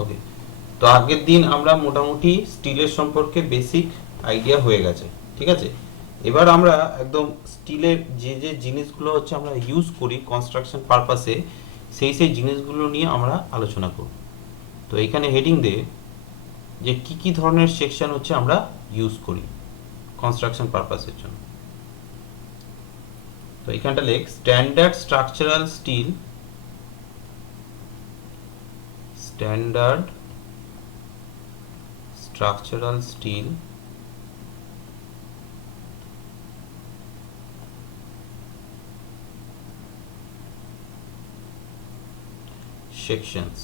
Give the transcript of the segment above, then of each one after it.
ওকে, তো আগের দিন আমরা মোটামুটি স্টিলের সম্পর্কে বেসিক আইডিয়া হয়ে গেছে, ঠিক আছে। এবার আমরা একদম স্টিলের যে যে জিনিসগুলো হচ্ছে আমরা ইউজ করি কনস্ট্রাকশন পারপাসে, সেই সেই জিনিসগুলো নিয়ে আমরা আলোচনা করব। তো এখানে হেডিং দে যে কি কি ধরনের সেকশন হচ্ছে আমরা ইউজ করি কনস্ট্রাকশন পারপাসের জন্য। তো এখানটা লেখ standard structural steel, standard structural steel sections।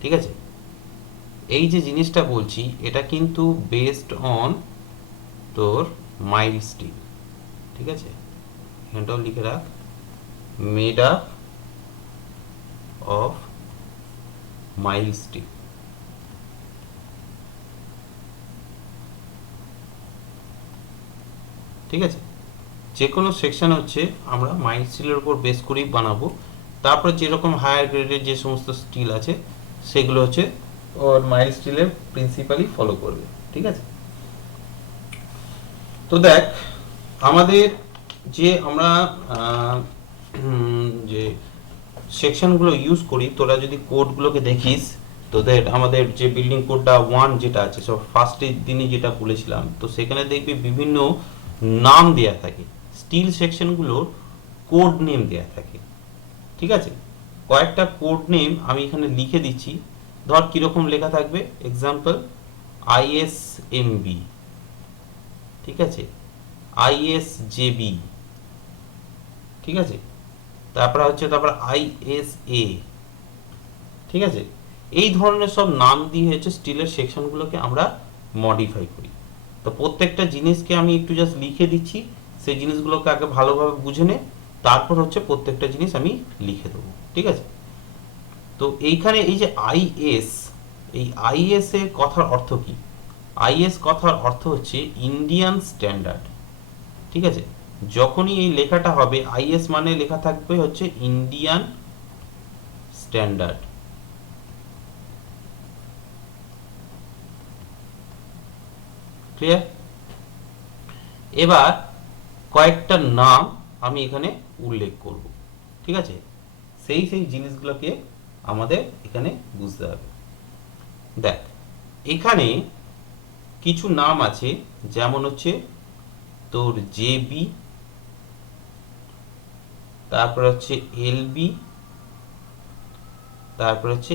ঠিক আছে, এই যে জিনিসটা বলছি এটা কিন্তু বেসড অন তোর মাইল্ড স্টিল, ঠিক আছে, এখানটাও লিখে রাখ, made up of mild still. ঠিক আছে, যে কোনো সেকশন হচ্ছে আমরা মাইল্ড স্টিলের উপর বেস করেই বানাবো, তারপর যেরকম হায়ার গ্রেডের যে সমস্ত স্টিল আছে সেগুলো হচ্ছে ওর মাইল্ড স্টিলের প্রিন্সিপালি ফলো করবে। ঠিক আছে, তো দেখ আমাদের যে আমরা যে সেকশনগুলো ইউজ করি, তোরা যদি কোডগুলোকে দেখিস, তোদের আমাদের যে বিল্ডিং কোডটা 1 যেটা আছে, সব ফার্স্টের দিনে যেটা বলেছিলাম, তো সেখানে দেখবি বিভিন্ন নাম দেয়া থাকে, স্টিল সেকশনগুলোর কোড নেম দেয়া থাকে। ঠিক আছে, কয়েকটা কোড নেম আমি এখানে লিখে দিচ্ছি, ধর কিরকম লেখা থাকবে, এক্সাম্পল ISMB, ঠিক আছে, ISJB, ঠিক আছে, তারপর ISA, ঠিক আছে। এই ধরনের সব নাম দিয়ে হচ্ছে স্টিলের সেকশনগুলোকে আমরা মডিফাই করি। তো প্রত্যেকটা জিনিসকে আমি একটু জাস্ট লিখে দিচ্ছি, সেই জিনিসগুলোকে আগে ভালোভাবে বুঝে নে, তারপর হচ্ছে প্রত্যেকটা জিনিস আমি লিখে দেবো। ঠিক আছে, তো এইখানে এই যে IS, এই IS এর কথার অর্থ কি? IS কথার অর্থ হচ্ছে ইন্ডিয়ান স্ট্যান্ডার্ড। ঠিক আছে, যখনই এই লেখাটা হবে IS মানে লেখা থাকবে হচ্ছে ইন্ডিয়ান স্ট্যান্ডার্ড। ক্লিয়ার? এবার কয়েকটা নাম আমি এখানে উল্লেখ করব। ঠিক আছে, সেই সেই জিনিসগুলোকে আমাদের এখানে বুঝতে হবে। দেখ এখানে কিছু নাম আছে, যেমন হচ্ছে তোর JB, তারপর হচ্ছে LB, তারপর হচ্ছে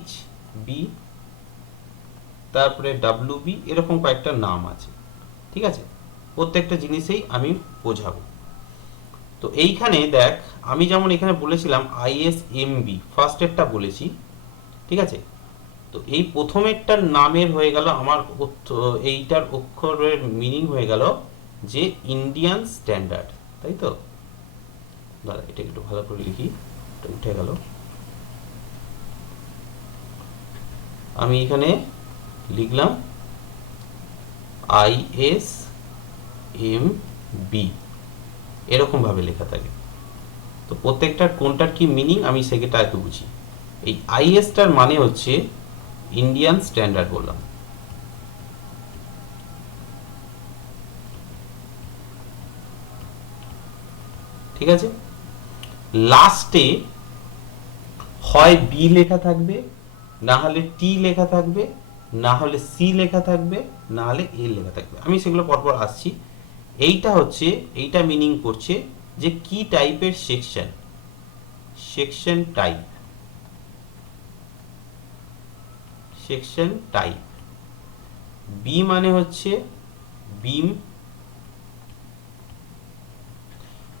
HB, তারপরে WB, এরকম কয়েকটা নাম আছে। ঠিক আছে, প্রত্যেকটা জিনিসেই আমি বোঝাবো। তো এইখানে দেখ আমি যেমন এখানে বলেছিলাম ISMB ফার্স্টেরটা বলেছি, ঠিক আছে। তো এই প্রথমেরটার নামের হয়ে গেল আমার এইটার অক্ষরের মিনিং হয়ে গেল যে ইন্ডিয়ান স্ট্যান্ডার্ড, তাই তো। দাঁড়া এটা একটু ভালো করে লিখি, এটা উঠে গেল। আমি এখানে লিখলাম ISMB, এরকম ভাবে লেখা থাকে। তো প্রত্যেকটার কোনটার কি মিনিং আমি সেটা একটু বুঝি। এই ISটার মানে হচ্ছে ইন্ডিয়ান স্ট্যান্ডার্ড বললাম। ঠিক আছে, লাস্টে হয় বি লেখা থাকবে, না হলে টি লেখা থাকবে, না হলে সি লেখা থাকবে, না হলে এ লেখা থাকবে। আমি সেগুলো পরপর আসছি। এইটা হচ্ছে, এইটা মিনিং করছে যে কি টাইপের section, section type, section type. B মানে হচ্ছে বিম,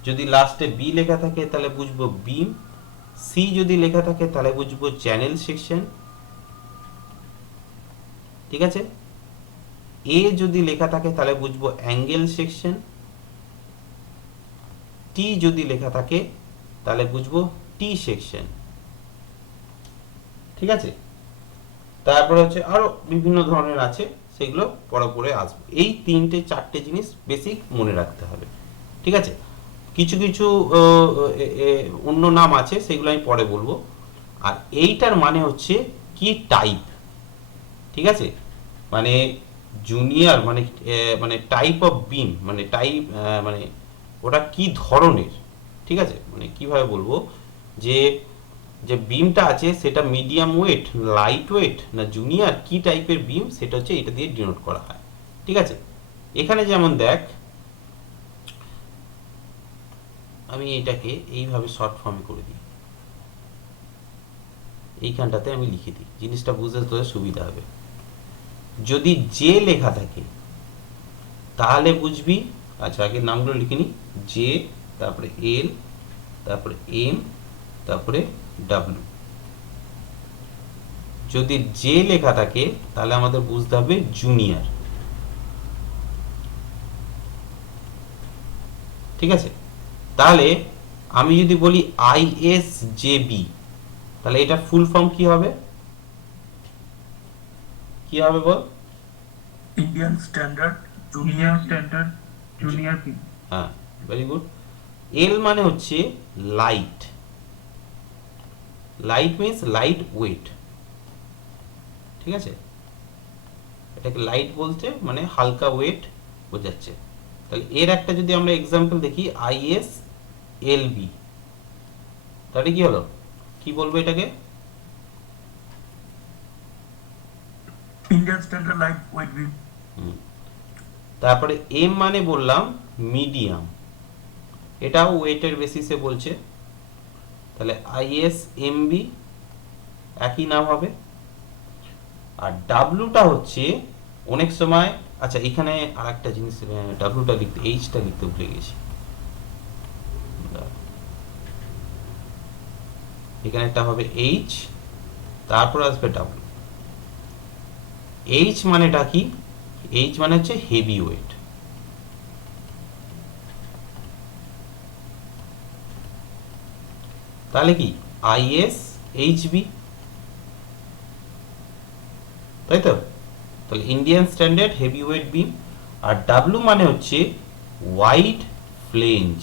যদি লাস্টে বি লেখা থাকে তাহলে বুঝবো বিম। সি যদি লেখা থাকে তাহলে বুঝবো চ্যানেল সেকশন। ঠিক আছে, এ যদি লেখা থাকে তাহলে বুঝবো অ্যাঙ্গেল সেকশন। টি যদি লেখা থাকে তাহলে বুঝবো টি সেকশন। ঠিক আছে, তারপরে হচ্ছে আরো বিভিন্ন ধরনের আছে, সেগুলো পরে পরে আসবে। এই তিনটে চারটে জিনিস বেসিক মনে রাখতে হবে। ঠিক আছে, কিছু কিছু অন্য নাম আছে, সেগুলো আমি পরে বলবো। আর এইটার মানে হচ্ছে কি টাইপ, ঠিক আছে, মানে জুনিয়র মানে মানে টাইপ অফ বিম, মানে টাইপ মানে ওটা কি ধরনের, ঠিক আছে, মানে কিভাবে বলবো যে যে বিমটা আছে সেটা মিডিয়াম ওয়েট, লাইট ওয়েট না জুনিয়র, কি টাইপের বিম, সেটা হচ্ছে এটা দিয়ে ডিনোট করা হয়, ঠিক আছে। এখানে যেমন দেখ, আমি এটাকে এইভাবে শর্ট ফর্মে করে দিই, এইখানটাতে আমি লিখে দিই, জিনিসটা বুঝতে তোদের সুবিধা হবে। যদি জে লেখা থাকে তাহলে বুঝবি, আচ্ছা আগে নামগুলো লিখে নি, জে, তারপরে এল, তারপরে এম, তারপরে ডাব্লিউ। যদি জে লেখা থাকে তাহলে আমাদের বুঝতে হবে জুনিয়র, ঠিক আছে। তাহলে আমি যদি বলি ISJB, তাহলে এটা ফুল ফর্ম কি হবে, কি হবে বল? ইন্ডিয়ান স্ট্যান্ডার্ড জুনিয়র বিম। হ্যাঁ, ভেরি গুড। এল মানে হচ্ছে light, light means light weight, ঠিক আছে, এটাকে লাইট বলতে মানে হালকা ওয়েট বোঝাচ্ছে। তাহলে এর একটা যদি আমরা এক্সাম্পল দেখি, ISLB, তাহলে কি হলো, কি বলবো এটাকে? ইন্ডিয়ান স্ট্যান্ডার্ড লাইট ওয়েট বিম। তারপরে এম মানে বললাম মিডিয়াম, এটাও ওয়েটের বেসিসে বলছে, তাহলে ISMB একই নাম হবে। আর ডাব্লুটা হচ্ছে অনেক সময়, আচ্ছা এখানে আর একটা জিনিস, ডাব্লুটা লিখতে, এইচটা লিখতে ভুলে গেছি, এখানে একটা হবে এইচ, তারপর আসবে ডাব্লু। এইচ মানেটা কি? এইচ মানে হচ্ছে হেভি ওয়েট, তাহলে কি ISHB, তাই তো? তাহলে ইন্ডিয়ান স্ট্যান্ডার্ড হেভি ওয়েট বিম। আর ডাব্লু মানে হচ্ছে ওয়াইড ফ্লেঞ্জ।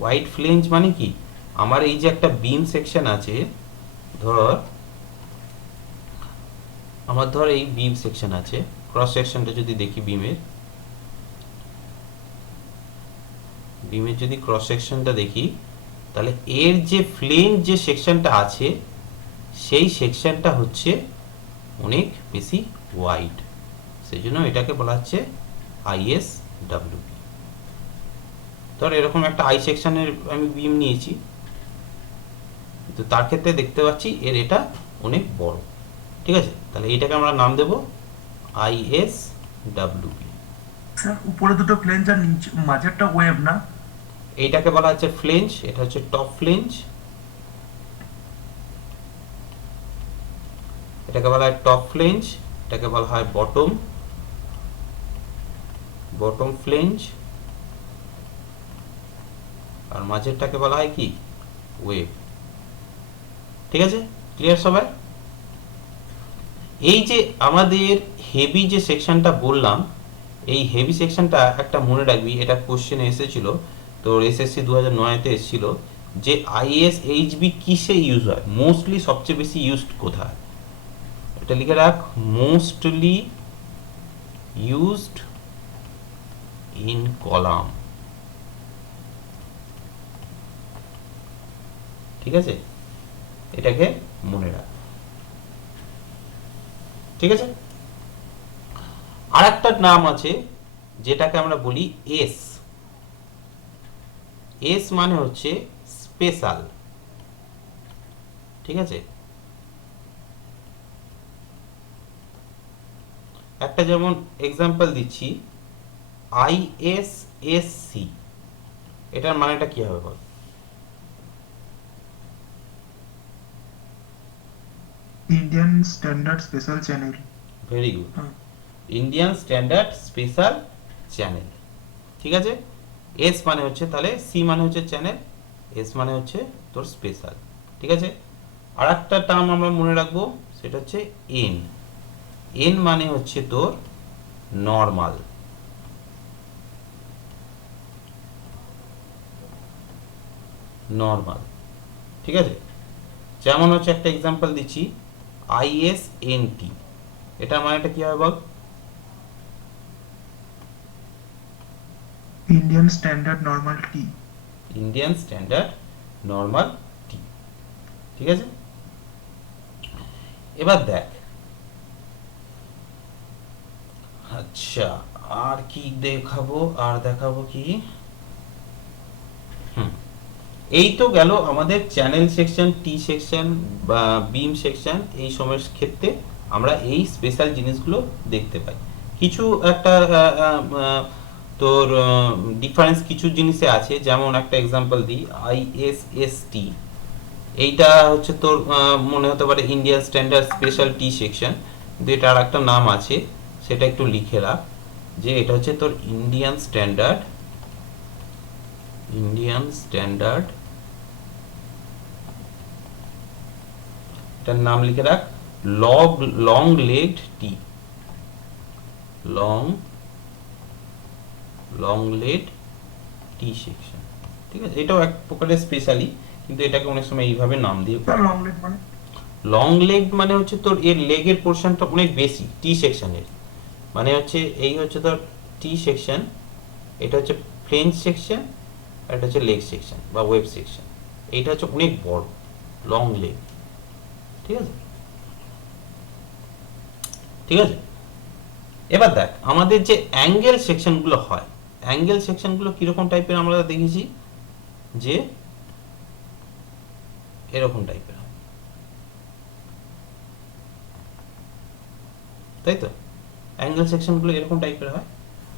ওয়াইড ফ্লেঞ্জ মানে কি, আমার এই যে একটা বিম সেকশন আছে, ধর আমার ধর এই বিম সেকশন আছে, ক্রস সেকশনটা যদি দেখি বিমের, বিমের যদি ক্রস সেকশনটা দেখি, তাহলে এর যে ফ্লেঞ্জ যে সেকশনটা আছে সেই সেকশনটা হচ্ছে অনেক বেশি ওয়াইড, সেই জন্য এটাকে বলা হচ্ছে ISWB। ধর এরকম একটা আই সেকশনের আমি বিম নিয়েছি, তো তার ক্ষেত্রে দেখতে পাচ্ছি এর এটা অনেক বড়, ঠিক আছে, তাহলে এটাকে আমরা নাম দেব ISWB। স্যার উপরে দুটো ফ্লেঞ্জ আর নিচে মাঝেরটা ওয়েভ না? এইটাকে বলা হচ্ছে ফ্লেঞ্জ, এটা হচ্ছে টপ ফ্লেঞ্জ, এটাকে বলা হয় টপ ফ্লেঞ্জ, এটাকে বলা হয় বটম, বটম ফ্লেঞ্জ, আর মাঝেরটাকে বলা হয় কি, ওয়েভ, ঠিক আছে, ক্লিয়ার সবাই? এই যে আমাদের হেভি যে সেকশনটা বললাম, এই হেভি সেকশনটা একটা মনে রাখবি, এটা কোশ্চেনে এসেছিল, তো SSC 2009-তে এসেছিল, যে ISHB কিসে ইউজ হয়, মোস্টলি সবচেয়ে বেশি ইউজড কোথায়, এটা লিখে রাখ, মোস্টলি ইউজড ইন কলাম, ঠিক আছে, এটাকে মনে রাখ, ঠিক আছে। আর একটা নাম আছে যেটাকে আমরা বলি এস, এস মানে হচ্ছে স্পেশাল, ঠিক আছে। একটা যেমন এক্সাম্পল দিচ্ছি, ISSC, এটার মানেটা কি হবে বল? Indian standard special channel. Very good, Indian standard special channel, ঠিক আছে। এস মানে হচ্ছে, তাহলে সি মানে হচ্ছে চ্যানেল, এস মানে হচ্ছে তোর স্পেশাল, ঠিক আছে। আর একটা টার্ম আমরা মনে রাখবো, সেটা হচ্ছে এন, এন মানে হচ্ছে তোর নর্মাল, নর্মাল। ঠিক আছে, যেমন হচ্ছে একটা এক্সাম্পল দিচ্ছি, আইএসএনটি, এটা মানেটা কি হবে বল? ইন্ডিয়ান স্ট্যান্ডার্ড নর্মাল টি। ইন্ডিয়ান স্ট্যান্ডার্ড নর্মাল টি। ঠিক আছে, এবার দেখ, আচ্ছা আর কি দেখাবো, আর দেখাবো কি, এই তো গেল আমাদের চ্যানেল সেকশন, টি সেকশন বা বিম সেকশন, এই সময়ের ক্ষেত্রে আমরা এই স্পেশাল জিনিসগুলো দেখতে পাই। কিছু একটা তোর ডিফারেন্স কিছু জিনিসে আছে, যেমন একটা এক্সাম্পল দিই, আইএসএসটি, এইটা হচ্ছে তোর মনে হতে পারে ইন্ডিয়ান স্ট্যান্ডার্ড স্পেশাল টি সেকশন, কিন্তু এটা আর একটা নাম আছে, সেটা একটু লিখে রাখ, যে এটা হচ্ছে তোর ইন্ডিয়ান স্ট্যান্ডার্ড, ইন্ডিয়ান স্ট্যান্ডার্ড, এটার নাম লিখে রাখ লং লেগড টি, লং লেড টি সেকশন। ঠিক আছে, এটাও এক প্রকারের স্পেশালি, কিন্তু এটাকে অনেক সময় এইভাবে নাম দিয়ে, লং লেগ মানে লং লেগ মানে হচ্ছে তোর এর লেগের পোর্শনটা অনেক বেশি টি সেকশনের, মানে হচ্ছে এই হচ্ছে তোর টি সেকশন, এটা হচ্ছে ফ্লেঞ্জ সেকশন, আর এটা হচ্ছে লেগ সেকশন বা ওয়েব সেকশন, এইটা হচ্ছে অনেক বড় লং লেগ। ঠিক আছে, ঠিক আছে, এবার দেখ আমাদের যে অ্যাঙ্গেল সেকশনগুলো হয়, অ্যাঙ্গেল সেকশনগুলো কিরকম টাইপের আমরা দেখেছি, যে এরকম টাইপের হয়, তাই তো, অ্যাঙ্গেল সেকশনগুলো এরকম টাইপের হয়।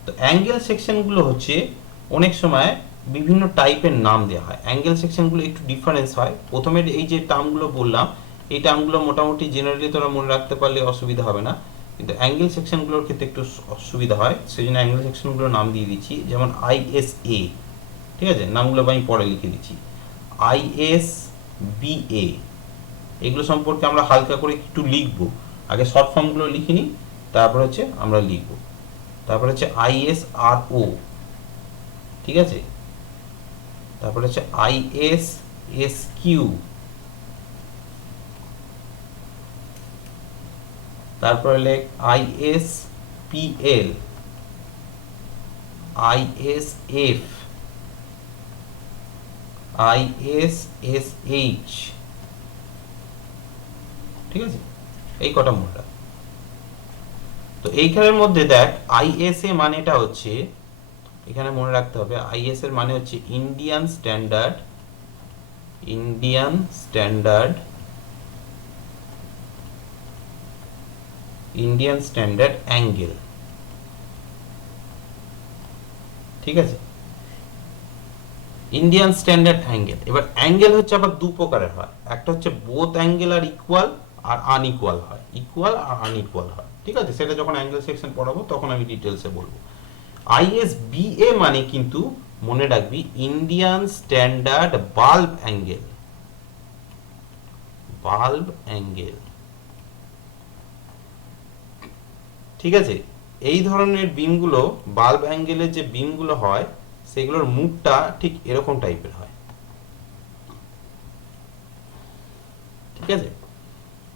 তো অ্যাঙ্গেল সেকশনগুলো হচ্ছে অনেক সময় বিভিন্ন টাইপের নাম দেওয়া হয়, অ্যাঙ্গেল সেকশনগুলো একটু ডিফারেন্স হয়। প্রথমে এই যে টার্মগুলো বললাম, এই টার্মগুলো মোটামুটি জেনারেলি তোরা মনে রাখতে পারলে অসুবিধা হবে না, কিন্তু অ্যাঙ্গেল সেকশনগুলোর ক্ষেত্রে একটু অসুবিধা হয়, সেই জন্য অ্যাঙ্গেল সেকশনগুলোর নাম দিয়ে দিচ্ছি, যেমন আইএসএ, ঠিক আছে, নামগুলো আমি পরে লিখে দিচ্ছি, আইএসবিএ, এগুলো সম্পর্কে আমরা হালকা করে একটু লিখবো, আগে শর্ট ফর্মগুলো লিখে নিই, তারপর হচ্ছে আমরা লিখবো। তারপর হচ্ছে আইএসআরও, ঠিক আছে, তারপর হচ্ছে আইএসএসকিউ, তারপরে লেখ আইএসপিএল, আইএসএফ, আইএসএসএইচ, ঠিক আছে, এই কটা মনে রাখ। তো এইখানের মধ্যে দেখ আইএসএ মানেটা হচ্ছে, এখানে মনে রাখতে হবে আইএস এর মানে হচ্ছে Indian standard, Indian standard, Indian standard angle. ঠিক আছে, ইন্ডিয়ান স্ট্যান্ডার্ড অ্যাঙ্গেল। এবার অ্যাঙ্গেল হচ্ছে আবার দু প্রকারের হয়, একটা হচ্ছে বোথ অ্যাঙ্গেল আর ইকুয়াল, আর আনইকুয়াল হয়, ইকুয়াল আর আনইকুয়াল হয়। ঠিক আছে, সেটা যখন অ্যাঙ্গেল সেকশন পড়াবো তখন আমি ডিটেলসে বলবো। আইএসবিএ মানে কিন্তু মনে রাখবি Indian standard bulb angle, bulb angle. ঠিক আছে, এই ধরনের বিমগুলো, বাল্ব অ্যাঙ্গেলের যে বিমগুলো হয় সেগুলোর মুখটা ঠিক এরকম টাইপের হয়। ঠিক আছে,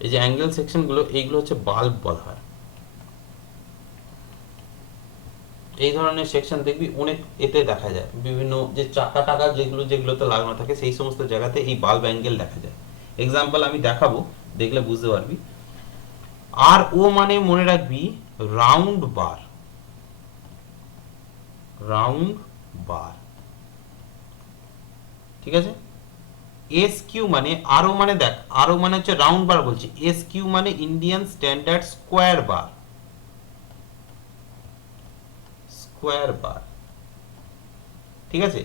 এই যে অ্যাঙ্গেল সেকশনগুলো, এইগুলো হচ্ছে বাল্ব বলা হয়। এই ধরনের সেকশন দেখবি অনেক এতে দেখা যায়, বিভিন্ন যে চাকা টাকা যেগুলো যেগুলোতে লাগানো থাকে সেই সমস্ত জায়গাতে এই বাল্ব অ্যাঙ্গেল দেখা যায়। এক্সাম্পল আমি দেখাবো, দেখলে বুঝতে পারবি। আর ও মানে মনে রাখবি রাউন্ড বার, রাউন্ড বার। ঠিক আছে, এস কিউ মানে, আরও মানে দেখ, আরও মানে হচ্ছে রাউন্ড বার বলছে, এস কিউ মানে ইন্ডিয়ান স্ট্যান্ডার্ড স্কোয়ার বার, স্কোয়ার বার। ঠিক আছে,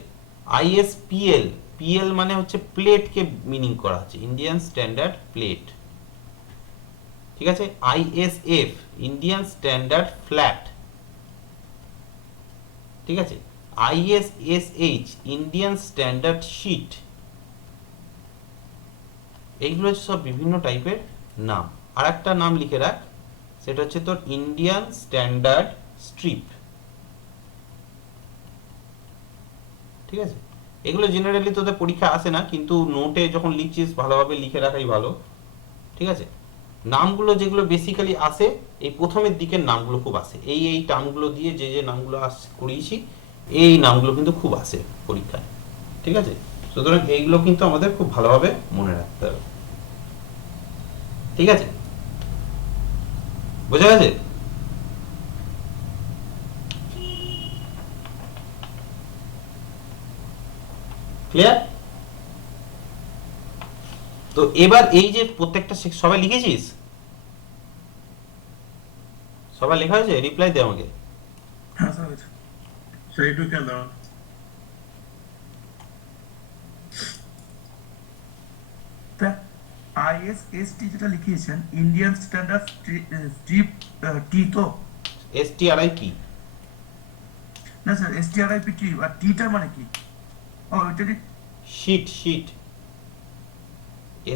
আইএসপিএল, পিএল মানে হচ্ছে প্লেটকে মিনিং করা আছে, ইন্ডিয়ান স্ট্যান্ডার্ড প্লেট। ঠিক আছে, আইএসএফ ইন্ডিয়ান স্ট্যান্ডার্ড ফ্ল্যাট। ঠিক আছে, আইএসএসএইচ ইন্ডিয়ান স্ট্যান্ডার্ড শিট। এইগুলো সব বিভিন্ন টাইপের নাম। আর একটা নাম লিখে রাখ, সেটা হচ্ছে তোর ইন্ডিয়ান স্ট্যান্ডার্ড স্ট্রিপ। ঠিক আছে, এগুলো জেনারেলি তোদের পরীক্ষা আসে না, কিন্তু নোটে যখন লিখছিস ভালোভাবে লিখে রাখাই ভালো, ঠিক আছে। নামগুলো যেগুলো বেসিক্যালি আসে এই প্রথমের দিকের নামগুলো খুব আসে, এই টার্মগুলো দিয়ে যে নামগুলো করিয়েছি এই নামগুলো কিন্তু খুব আসে পরীক্ষায়, ঠিক আছে। সুতরাং এইগুলো কিন্তু আমাদের খুব ভালোভাবে মনে রাখতে হবে, ঠিক আছে, বোঝা গেছে? ক্লিয়ার? তো এবার এই যে প্রত্যেকটা সবাই লিখেছিস? সবাই লেখা হয়েছে? রিপ্লাই দে আমাকে। হ্যাঁ স্যার হয়েছে। স্যার একটু খেয়াল দাও। তা আইএসএসটি যেটা লিখিয়েছেন ইন্ডিয়ান স্ট্যান্ডার্ড স্ট্রিপ টি তো? STRIP? না স্যার এসটিআরআইপি টি, আর টিটা মানে কি? ও এটা কি? শীট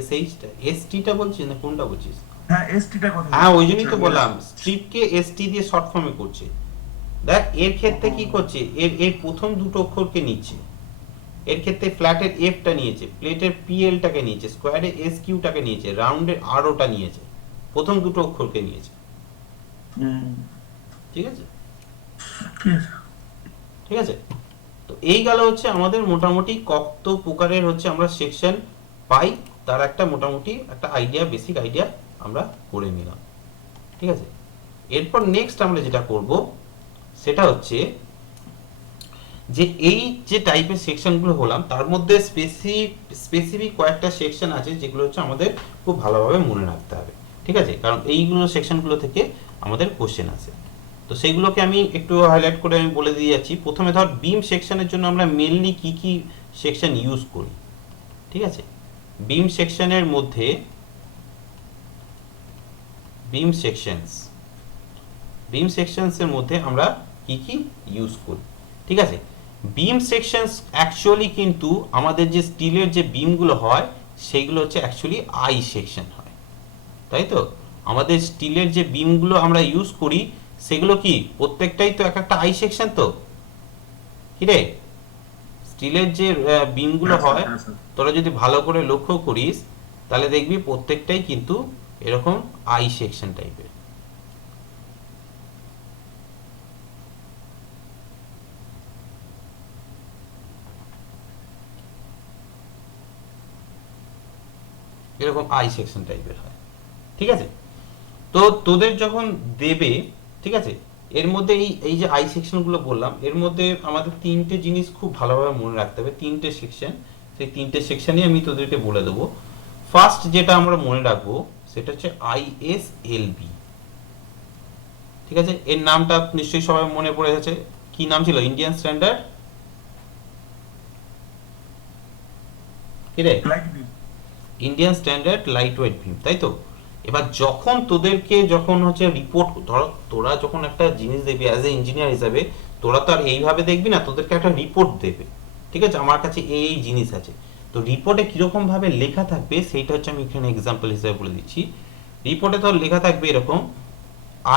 SH টা ST টা বলছিস না কোনটা বলছিস? হ্যাঁ এসটিটা কথা হ্যাঁ বলছি। ওই জন্যই তো বললাম স্ট্রিপকে ST দিয়ে শর্ট ফর্মে করছে। দেখ এর ক্ষেত্রে কি করছে, এর প্রথম দুটো অক্ষরকে নিচ্ছে, এর ক্ষেত্রে ফ্ল্যাটের F টা নিয়েছে, প্লেটের PL টাকে নিয়েছে, স্কোয়ারের SQ টাকে নিয়েছে, রাউন্ডের RO টা নিয়েছে, প্রথম দুটো অক্ষরকে নিয়েছে, ঠিক আছে, ঠিক আছে। ঠিক আছে। তো এই গেল হচ্ছে আমাদের মোটামুটি কত প্রকারের হচ্ছে আমরা সেকশন পাই, তার একটা মোটামুটি একটা আইডিয়া, বেসিক আইডিয়া আমরা করে নিলাম, ঠিক আছে। এরপর নেক্সট আমরা যেটা করব সেটা হচ্ছে যে এই যে টাইপের সেকশনগুলো হলাম তার মধ্যে স্পেসিফিক কয়েকটা সেকশন আছে যেগুলো হচ্ছে আমাদের খুব ভালোভাবে মনে রাখতে হবে, ঠিক আছে, কারণ এইগুলো সেকশনগুলো থেকে আমাদের কোশ্চেন আসে। তো সেইগুলোকে আমি একটু হাইলাইট করে আমি বলে দিয়ে যাচ্ছি। প্রথমে ধর বিম সেকশনের জন্য আমরা মেনলি কি কি সেকশন ইউজ করি, ঠিক আছে। বিম সেকশনের মধ্যে বিম সেকশনসের মধ্যে আমরা কি কি ইউজ করি, ঠিক আছে। বিম সেকশনস অ্যাকচুয়ালি কিন্তু আমাদের যে স্টিলের যে বিমগুলো হয় সেইগুলো হচ্ছে অ্যাকচুয়ালি আই সেকশন হয়, তাই তো। আমাদের স্টিলের যে বিমগুলো আমরা ইউজ করি সেগুলো কি প্রত্যেকটাই তো এক একটা আই সেকশন, তো কি রে? স্টিলের যে বিমগুলো হয় তোরা যদি ভালো করে লক্ষ্য করিস তাহলে দেখবি প্রত্যেকটাই কিন্তু এরকম আই সেকশন টাইপের। এরকম আই সেকশন টাইপের হয়, ঠিক আছে। তো তোদের যখন দেবে, ঠিক আছে, এর মধ্যে এই এই যে আই সেকশনগুলো বললাম এর মধ্যে আমাদের তিনটে জিনিস খুব ভালোভাবে মনে রাখতে হবে, তিনটে সেকশন। সেই তিনটে সেকশনই আমি তোদেরকে বলে দেবো। ফার্স্ট যেটা আমরা মনে রাখবো সেটা হচ্ছে ISLB, ঠিক আছে। এর নামটা নিশ্চয়ই সবাই মনে পড়ে গেছে, কি নাম ছিল? ইন্ডিয়ান স্ট্যান্ডার্ড কি রে? ইন্ডিয়ান স্ট্যান্ডার্ড লাইট ওয়েট বিম, তাই তো। এবার যখন তোদেরকে যখন হচ্ছে রিপোর্ট, ধর তোরা যখন একটা জিনিস দেখবি অ্যাজ এ ইঞ্জিনিয়ার হিসাবে, তোরা তো আর এইভাবে দেখবি না, তোদেরকে একটা রিপোর্ট দেবে, ঠিক আছে, আমার কাছে এই জিনিস আছে। তো রিপোর্টে কিরকম ভাবে লেখা থাকবে সেইটা হচ্ছে আমি এখানে এক্সাম্পল হিসেবে বলে দিচ্ছি। রিপোর্টে তো লেখা থাকবে এরকম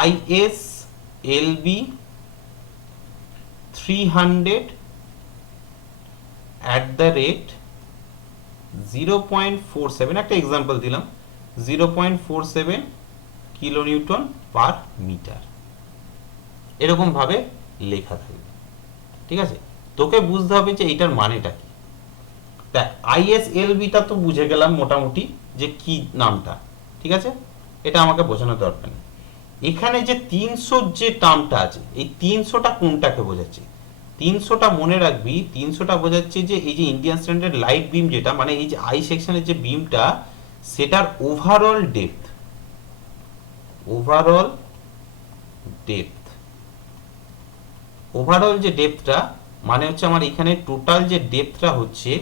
ISLB 300 @0.47, একটা এক্সাম্পল দিলাম, 0.47 কিলোনিউটন পার মিটার, এরকম ভাবে লেখা থাকবে, ঠিক আছে। তোকে বুঝতে হবে যে এইটার মানেটা কি। দেখ ISLBটা তো বুঝে গেলাম মোটামুটি যে কি নামটা, ঠিক আছে, এটা আমাকে বোঝানোর দরকার নেই। এখানে যে 300 যে টার্মটা আছে, এই 300টা কোনটাকে বোঝাচ্ছে? 300টা মনে রাখবি, 300টা বোঝাচ্ছে যে এই যে ইন্ডিয়ান স্ট্যান্ডার্ড লাইট বিম যেটা, মানে এই যে আই সেকশনের যে বিমটা সেটার ওভারঅল ডেপথ, ওভারঅল যে ডেপথটা মানে হচ্ছে আমার এখানে টোটাল যে ডেপথটা হচ্ছে,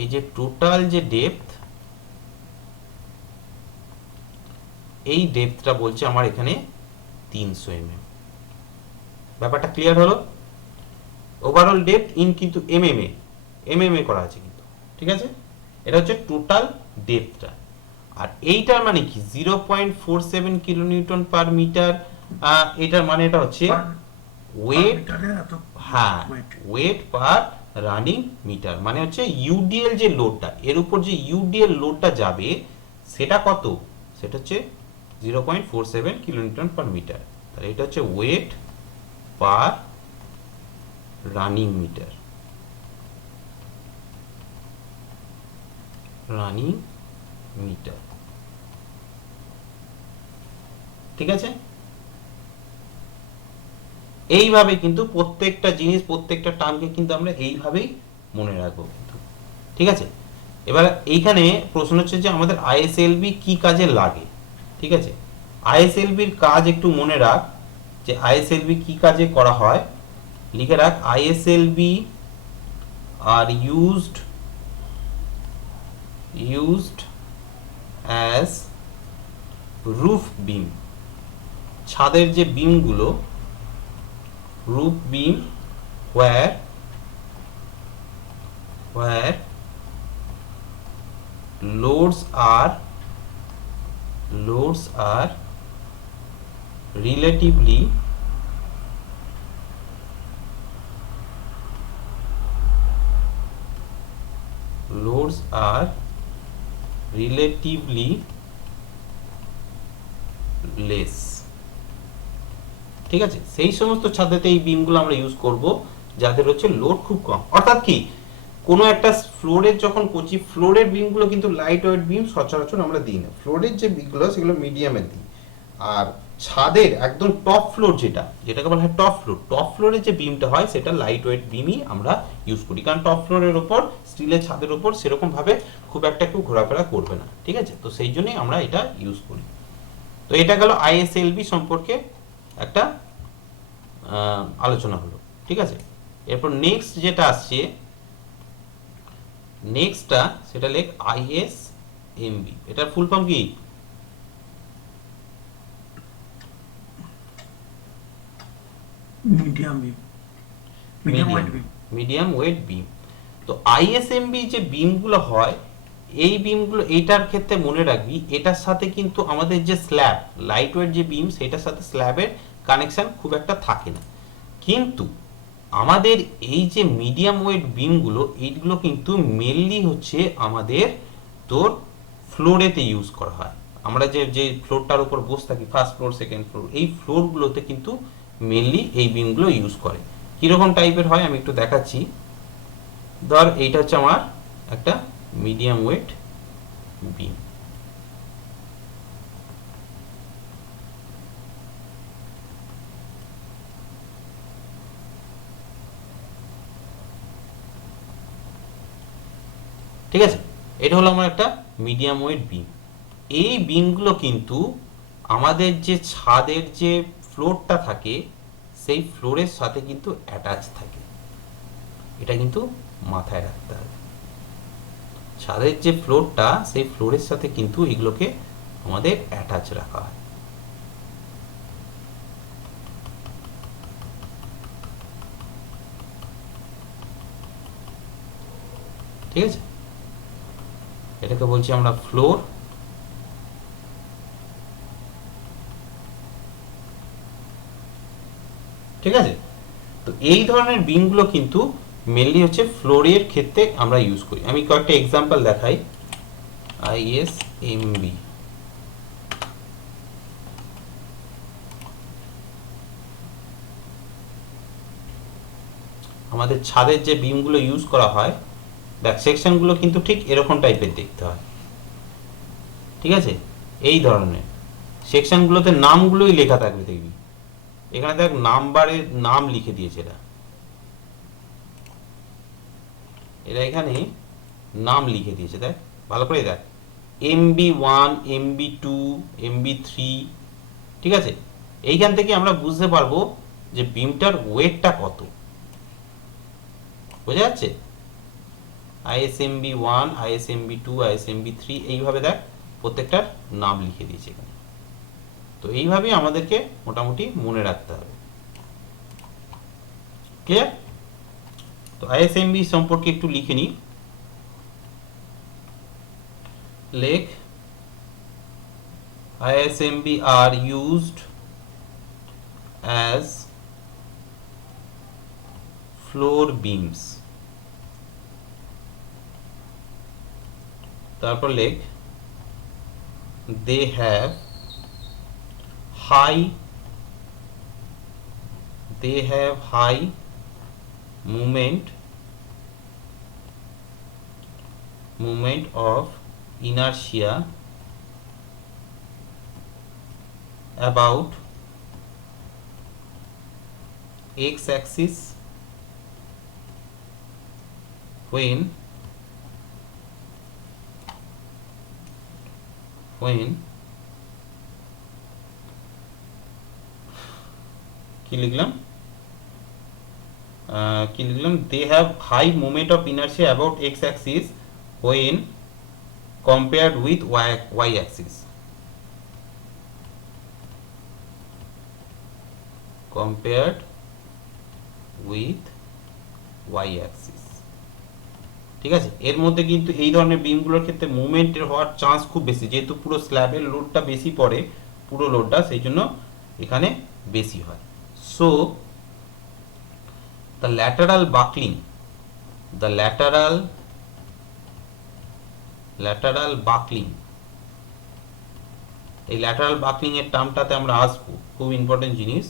এই যে টোটাল যে ডেপথ, এই ডেপথটা বলছে আমার এখানে 300 mm। ব্যাপারটা ক্লিয়ার হলো? ওভারঅল ডেপথ ইন কিন্তু এমএমএ করা আছে কিন্তু, ঠিক আছে। এটা হচ্ছে টোটাল ডেপথটা। আর এইটার মানে কি 0.47 কিলোনিউটন পার মিটার, এটার মানে এটা হচ্ছে ওয়েট, হ্যাঁ ওয়েট পার রানিং মিটার মানে হচ্ছে ইউডিএল যে লোডটা, এর উপর যে ইউডিএল লোডটা যাবে সেটা কত, সেটা হচ্ছে 0.47 কিলোনিউটন পার মিটার। তাহলে এটা হচ্ছে ওয়েট পার রানিং মিটার, রানিং মিটার। ঠিক আছে, এইভাবে কিন্তু প্রত্যেকটা জিনিস প্রত্যেকটা টার্মকে কিন্তু আমরা এইভাবেই মনে রাখবো কিন্তু। ঠিক আছে, এবার এইখানে প্রশ্ন হচ্ছে যে আমাদের আইএসএলভি কি কাজে লাগে। ঠিক আছে, আইএসএলভির কাজ একটু মনে রাখ, যে আইএসএলভি কি কাজে করা হয়, লিখে রাখ। আইএসএলভি আর used as roof beam, ছাদের যে বিমগুলো, roof beam where loads are relatively less। ঠিক আছে, সেই সমস্ত ছাদেতে এই বিমগুলো আমরা ইউজ করব যাদের হচ্ছে লোড খুব কম। অর্থাৎ কি, কোনো একটা ফ্লোরের যখন করছি, ফ্লোরের বিমগুলো কিন্তু লাইট ওয়েট বিম সচরাচর আমরা দিই না, ফ্লোরের যে বিমগুলো সেগুলো মিডিয়ামে দিই। আর ছাদের একদম টপ ফ্লোর যেটাকে বলা হয় টপ ফ্লোরের যে বিমটা হয় সেটা লাইট ওয়েট বিমই আমরা ইউজ করি, কারণ টপ ফ্লোরের ওপর স্টিলের ছাদের ওপর সেরকম ভাবে খুব একটা কেউ ঘোরাফেরা করবে না। ঠিক আছে, তো সেই জন্যই আমরা এটা ইউজ করি। তো এটা গেল আইএসএলভি সম্পর্কে একটা আলোচনা হলো। ঠিক আছে, এরপর নেক্সট যেটা আসছে, নেক্সটটা সেটা লেখ আইএসএমবি। এটার ফুল ফর্ম কি? মিডিয়াম ওয়েট বিম। তো আইএসএমবি যে বিমগুলো হয়, এই বিমগুলো এইটার ক্ষেত্রে মনে রাখবি, এটার সাথে কিন্তু আমাদের যে স্ল্যাব লাইট ওয়েট যে বিম সেটার সাথে স্ল্যাবের কানেকশন খুব একটা থাকে না। কিন্তু আমাদের এই যে মিডিয়াম ওয়েট বিমগুলো, এইগুলো কিন্তু মেনলি হচ্ছে আমাদের তোর ফ্লোরেতে ইউজ করা হয়। আমরা যে ফ্লোরটার উপর বসে থাকি, ফার্স্ট ফ্লোর সেকেন্ড ফ্লোর, এই ফ্লোরগুলোতে কিন্তু মেনলি এই বিমগুলো ইউজ করে। কিরকম টাইপের হয় আমি একটু দেখাচ্ছি। ধর এইটা হচ্ছে আমার একটা মিডিয়াম ওয়েট বিম। ঠিক আছে, এটা হলো আমার একটা মিডিয়াম ওয়েট বিম। এই বিমগুলো কিন্তু আমাদের যে ছাদের যে ফ্লোরটা থাকে সেই ফ্লোরের সাথে কিন্তু অ্যাটাচ থাকে, এটা কিন্তু মাথায় রাখতে হবে। ছাদের যে ফ্লোরটা সেই ফ্লোরের সাথে কিন্তু এগুলোকে আমাদের অ্যাটাচ রাখা হয়। ঠিক আছে, এটাকে বলছি আমরা ফ্লোর। ঠিক আছে, তো এই ধরনের বিমগুলো কিন্তু মেনলি হচ্ছে ফ্লোরের ক্ষেত্রে আমরা ইউজ করি। আমি কয়েকটা এক্সাম্পল দেখাই। আইএসএমবি, আমাদের ছাদের যে বিমগুলো ইউজ করা হয়, দেখ সেকশনগুলো কিন্তু ঠিক এরকম টাইপের দেখতে হয়। ঠিক আছে, এই ধরনের সেকশনগুলোতে নামগুলোই লেখা থাকবে, দেখবি এখানে দেখ নাম্বারের নাম লিখে দিয়েছে এরা এখানে নাম লিখে দিয়েছে, দেখ ভালো করে দেখ, MB1, MB2, MB3। ঠিক আছে, এইখান থেকে আমরা বুঝতে পারবো যে বিমটার ওয়েটটা কত, বোঝা যাচ্ছে? ISMB1, ISMB2, ISMB3 এইভাবে দেখ প্রত্যেকটার নাম লিখে দিয়েছে এখানে। তো এইভাবেই আমাদেরকে মোটামুটি মনে রাখতে হবে। ক্লিয়ার? তো আইএসএমবি সম্পর্কে একটু লিখে নিই। লেখ, ISMB are used as floor beams তারপর লেখ they have high movement of inertia about x axis when কি লিখলাম they have high moment of inertia about x axis when compared with y axis ঠিক আছে। এর মধ্যে কিন্তু এই ধরনের বিমগুলোর ক্ষেত্রে মুভমেন্টের হওয়ার চান্স খুব বেশি, যেহেতু পুরো স্ল্যাবের লোডটা বেশি পড়ে, পুরো লোডটা, সেই জন্য এখানে বেশি হয়। সো দ্য ল্যাটারাল বাকলিং এই ল্যাটারাল বাকলিং এর টার্মটাতে আমরা আসবো, খুব ইম্পর্টেন্ট জিনিস।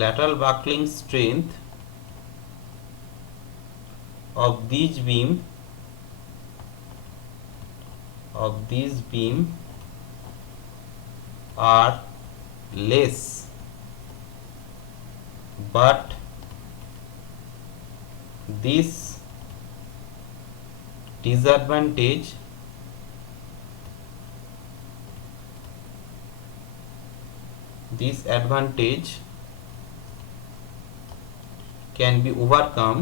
Lateral buckling strength of these beam are less, but this disadvantage can be overcome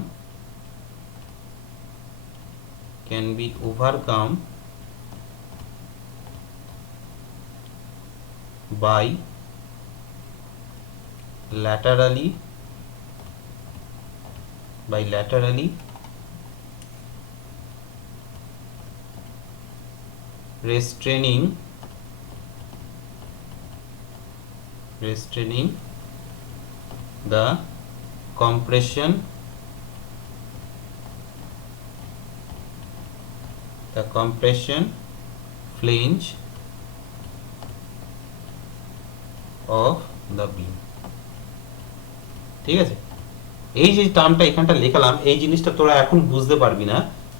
by laterally restraining the compression flange of the beam। ঠিক আছে, এই যে টার্মটা এখানটা লেখালাম, এই জিনিসটা তোরা এখন বুঝতে পারবি না,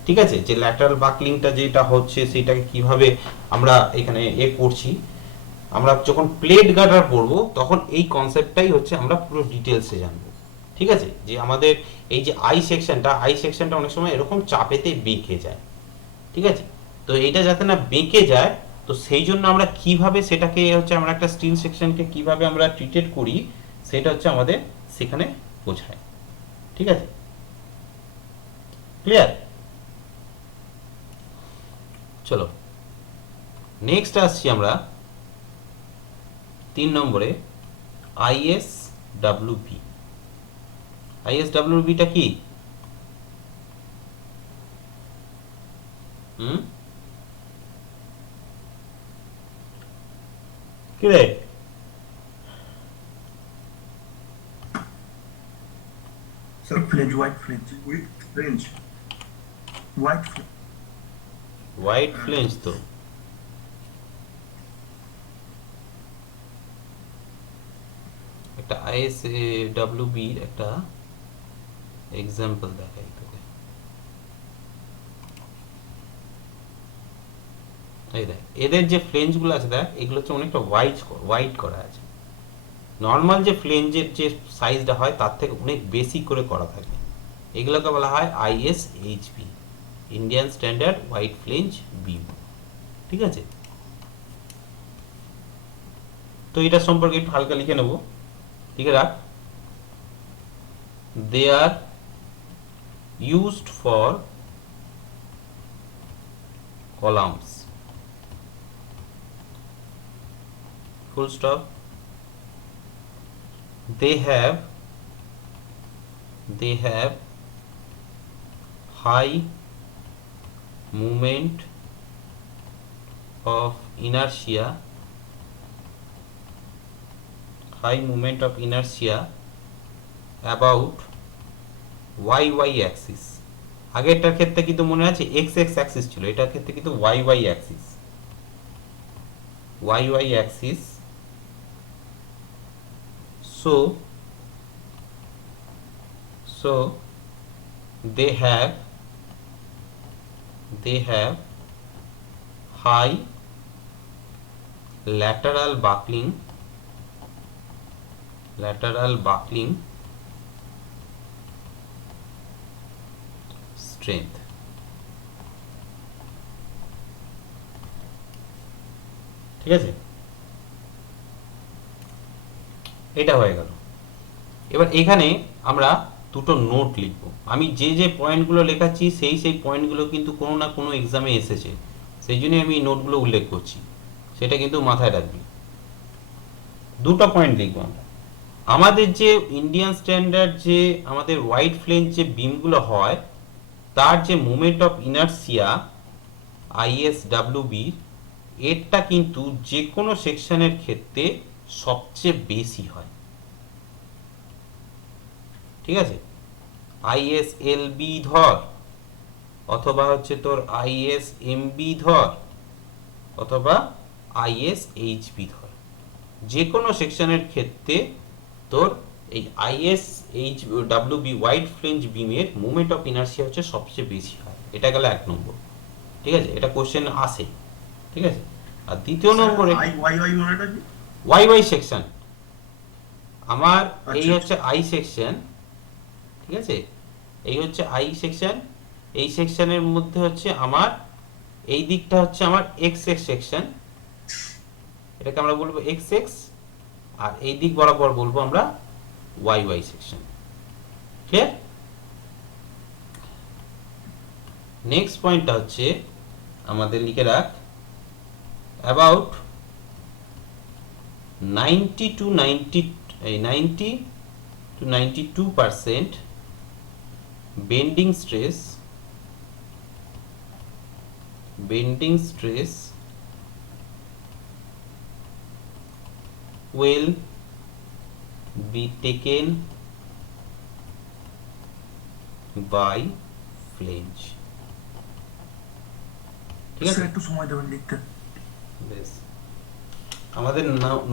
ঠিক আছে, যে ল্যাটারাল বাকলিংটা যেটা হচ্ছে সেটাকে কিভাবে আমরা এখানে করছি। আমরা যখন প্লেট গার্ডার পড়বো তখন এই কনসেপ্টটাই হচ্ছে আমরা পুরো ডিটেলসে জানবো। ঠিক আছে, যে আমাদের এই যে আই সেকশনটা অনেক সময় এরকম চাপেতে বেঁকে যায়। ঠিক আছে, তো এটা যাতে না বেঁকে যায়, তো সেই জন্য আমরা কিভাবে সেটাকে হচ্ছে আমরা একটা স্টিল সেকশনকে কিভাবে আমরা ট্রিটেড করি, সেটা হচ্ছে আমাদের সেখানে বোঝায়। ঠিক আছে, ক্লিয়ার? চলো নেক্সট আসছি আমরা 3 নম্বরে, আইএসডব্লিউবি। আইএসডব্লিউবিটা কি? কি রে? Sir, flange, white flange. White flange তো একটা আইএসডব্লিউবি একটা এক্সাম্পল দেখাই তোকে। এই দেখ, এদের যে ফ্লেঞ্জ গুলো আছে দেখ, এগুলো হচ্ছে অনেকটা হোয়াইট করা আছে। নর্মাল যে ফ্লেঞ্জের যে সাইজটা হয় তার থেকে অনেক বেশি করে করা থাকে। এগুলোকে বলা হয় ISHB, Indian standard white flange beam. ঠিক আছে, তো এটা সম্পর্কে একটু হালকা লিখে নেব, লিখে রাখ। They are used for columns, full stop. They have high moment of inertia about y axis আগেরটার ক্ষেত্রে কিন্তু মনে আছে এক্স এক্স অ্যাক্সিস ছিল, এটার ক্ষেত্রে কিন্তু Y Y axis, Y Y axis. So so they have high lateral buckling strength। ঠিক আছে, এটা হয়ে গেল। এবার এখানে আমরা দুটো নোট লিখব। আমি যে যে পয়েন্টগুলো লেখাচ্ছি সেই পয়েন্টগুলো কিন্তু কোনো না কোনো এক্সামে এসেছে, সেই জন্যই আমি এই নোটগুলো উল্লেখ করছি, সেটা কিন্তু মাথায় রাখবি। দুটো পয়েন্ট লিখব আমরা। আমাদের যে ইন্ডিয়ান স্ট্যান্ডার্ড যে আমাদের হোয়াইট ফ্লেঞ্জ যে বিমগুলো হয়, তার যে মোমেন্ট অফ ইনার্সিয়া ISWB, এরটা কিন্তু যে কোনো সেকশনের ক্ষেত্রে সবচেয়ে বেশি হয়। ঠিক আছে, ISLB ধর, অথবা হচ্ছে তোর ISMB ধর, অথবা ISHB ধর, যে কোনো সেকশনের ক্ষেত্রে তোর এই ISHWB হোয়াইট ফ্লেঞ্জ বিমের মোমেন্ট অফ ইনার্সিয়া হচ্ছে সবচেয়ে বেশি হয়। এটা গেল 1 নম্বর। ঠিক আছে, এটা কোশ্চেন আসে। ঠিক আছে, আর দ্বিতীয় নম্বরে ওয়াই ওয়াই সেকশন আমার এই হচ্ছে আই সেকশন। ঠিক আছে, এই হচ্ছে আই সেকশন। এই সেকশনের মধ্যে হচ্ছে আমার এই দিকটা হচ্ছে আমার এক্স এক্স সেকশন, এটাকে আমরা বলবো এক্স এক্স, আর এই দিক বরাবর বলবো আমরা Y Y section. Clear? Next পয়েন্টটা হচ্ছে আমাদের লিখে রাখ, about 90 to 92% bending stress will be taken by flange। ঠিক আছে, একটু সময় দেবেন লিখতে। বেশ, আমাদের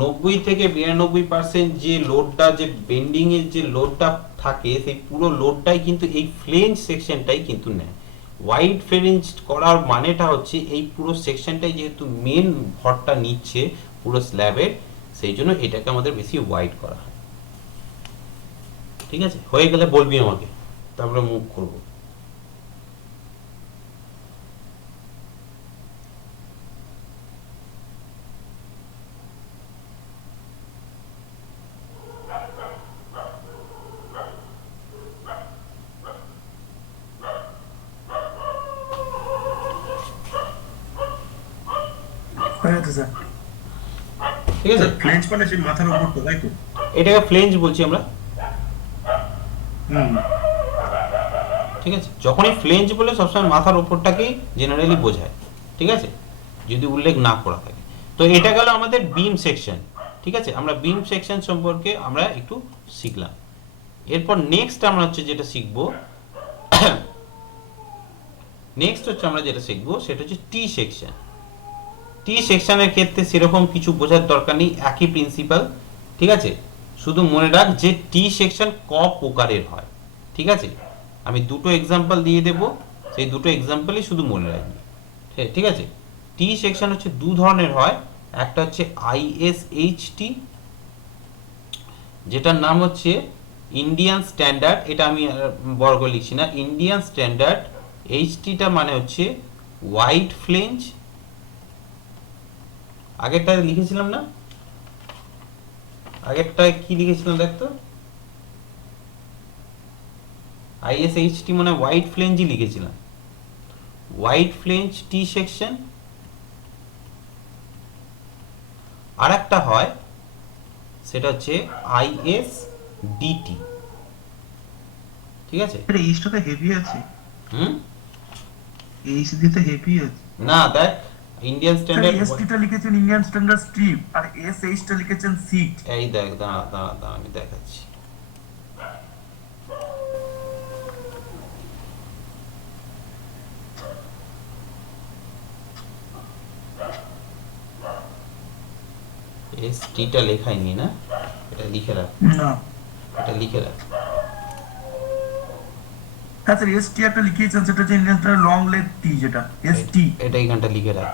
90 থেকে 92% যে লোডটা, যে বেন্ডিং এর যে লোডটা থাকে, সেই পুরো লোডটাই কিন্তু এই ফ্লেঞ্জ সেকশনটাই কিন্তু নেয়। ওয়াইড ফ্লেঞ্জ করার মানেটা হচ্ছে এই পুরো সেকশনটাই যেহেতু মেন ভরটা নিচ্ছে পুরো স্ল্যাবের, সেই জন্য এটাকে আমাদের বেশি ওয়াইড করা হয়। ঠিক আছে, হয়ে গেলে বলবি আমাকে, তারপরে মুভ করব। ঠিক আছে, ফ্লেঞ্জ মানে সেই মাথার উপর তো, তাই তো? এটাকে ফ্লেঞ্জ বলছি আমরা। ঠিক আছে, যখনই ফ্লেঞ্জ বলে সবসময় মাথার উপরটাকেই জেনারেলি বোঝায়। ঠিক আছে, যদি উল্লেখ না করা থাকে। তো এটা গেল আমাদের বিম সেকশন। ঠিক আছে, আমরা বিম সেকশন সম্পর্কে আমরা একটু শিখলাম। এরপর নেক্সট আমরা হচ্ছে যেটা শিখবো, সেটা হচ্ছে টি সেকশন। টি সেকশনের ক্ষেত্রে সেরকম কিছু বোঝার দরকার নেই, একই প্রিন্সিপাল। ঠিক আছে, শুধু মনে রাখ যে টি সেকশন ক প্রকারের হয়। ঠিক আছে, আমি দুটো এক্সাম্পল দিয়ে দেব, সেই দুটো এক্সাম্পলই শুধু মনে রাখবি। ঠিক আছে, টি সেকশন হচ্ছে দু ধরনের হয়। একটা হচ্ছে ISHT, যেটার নাম হচ্ছে ইন্ডিয়ান স্ট্যান্ডার্ড, এটা আমি বড় করে লিখছি না, ইন্ডিয়ান স্ট্যান্ডার্ড। HTটা মানে হচ্ছে হোয়াইট ফ্লেঞ্জ। আগেরটা লিখেছিলাম না, আগেরটায় কি লিখেছিলাম দেখতো, ISHT মানে হোয়াইট ফ্লেঞ্জই লিখেছিলাম, হোয়াইট ফ্লেঞ্জ টি সেকশন। আর একটা হয় সেটা হচ্ছে ISDT। ঠিক আছে, এটা এইচটাতে হেভি আছে। এইচডি তে হেভি আছে না, দেখ ইন্ডিয়ান স্ট্যান্ডার্ড, এসটিটা লিখেছেন ইন্ডিয়ান স্ট্যান্ডার্ড স্ট্রিপ, আর এসএইচটা লিখেছেন সিট। এই দেখ, দাঁড়া দাঁড়া দাঁড়া, আমি দেখাচ্ছি। এস টিটা লেখাই নি না, এটা লিখে রাখ, না এটা লিখে রাখ। হ্যাঁ স্যার এসটি একটা লিখিয়েছেন, সেটা হচ্ছে ইন্টারন্যাশনাল লং লেগ টি, যেটা এসটি। এটা এইখানটা লিখে রাখ,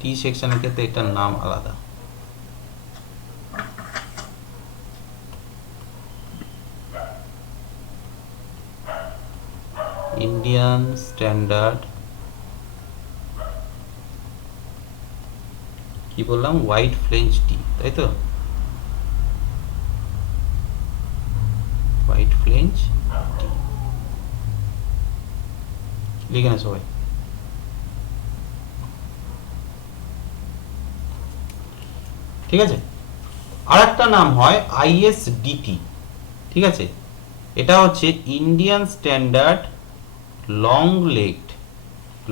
টি সেকশনের ক্ষেত্রে এটার নাম আলাদা। ইন্ডিয়ান স্ট্যান্ডার্ড, কি বললাম, হোয়াইট ফ্রেঞ্চ টি, তাই তো, হোয়াইট ফ্রেঞ্চ টি লিখে না সবাই। ঠিক আছে, আর একটা নাম হয় আইএসডিটি। ঠিক আছে, এটা হচ্ছে Indian standard long legged.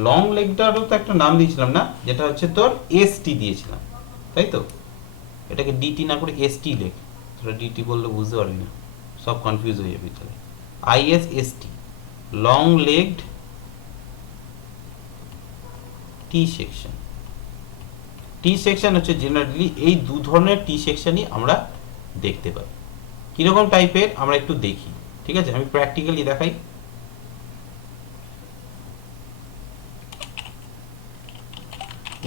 Long লেগটারও তো একটা নাম দিয়েছিলাম না, যেটা হচ্ছে তোর এসটি দিয়েছিলাম, তাই তো। এটাকে ডিটি না করে এসটি লেখ, তোরা ডিটি বললে বুঝতে পারবি না, সব কনফিউজ হয়ে যাবে তাহলে। আইএসএসটি, লং লেগড টি সেকশন। টি সেকশন হচ্ছে জেনারেলি এই দু ধরনের টি সেকশনই আমরা দেখতে পাই। কিরকম টাইপের আমরা একটু দেখি, ঠিক আছে, আমি প্র্যাকটিক্যালি দেখাই।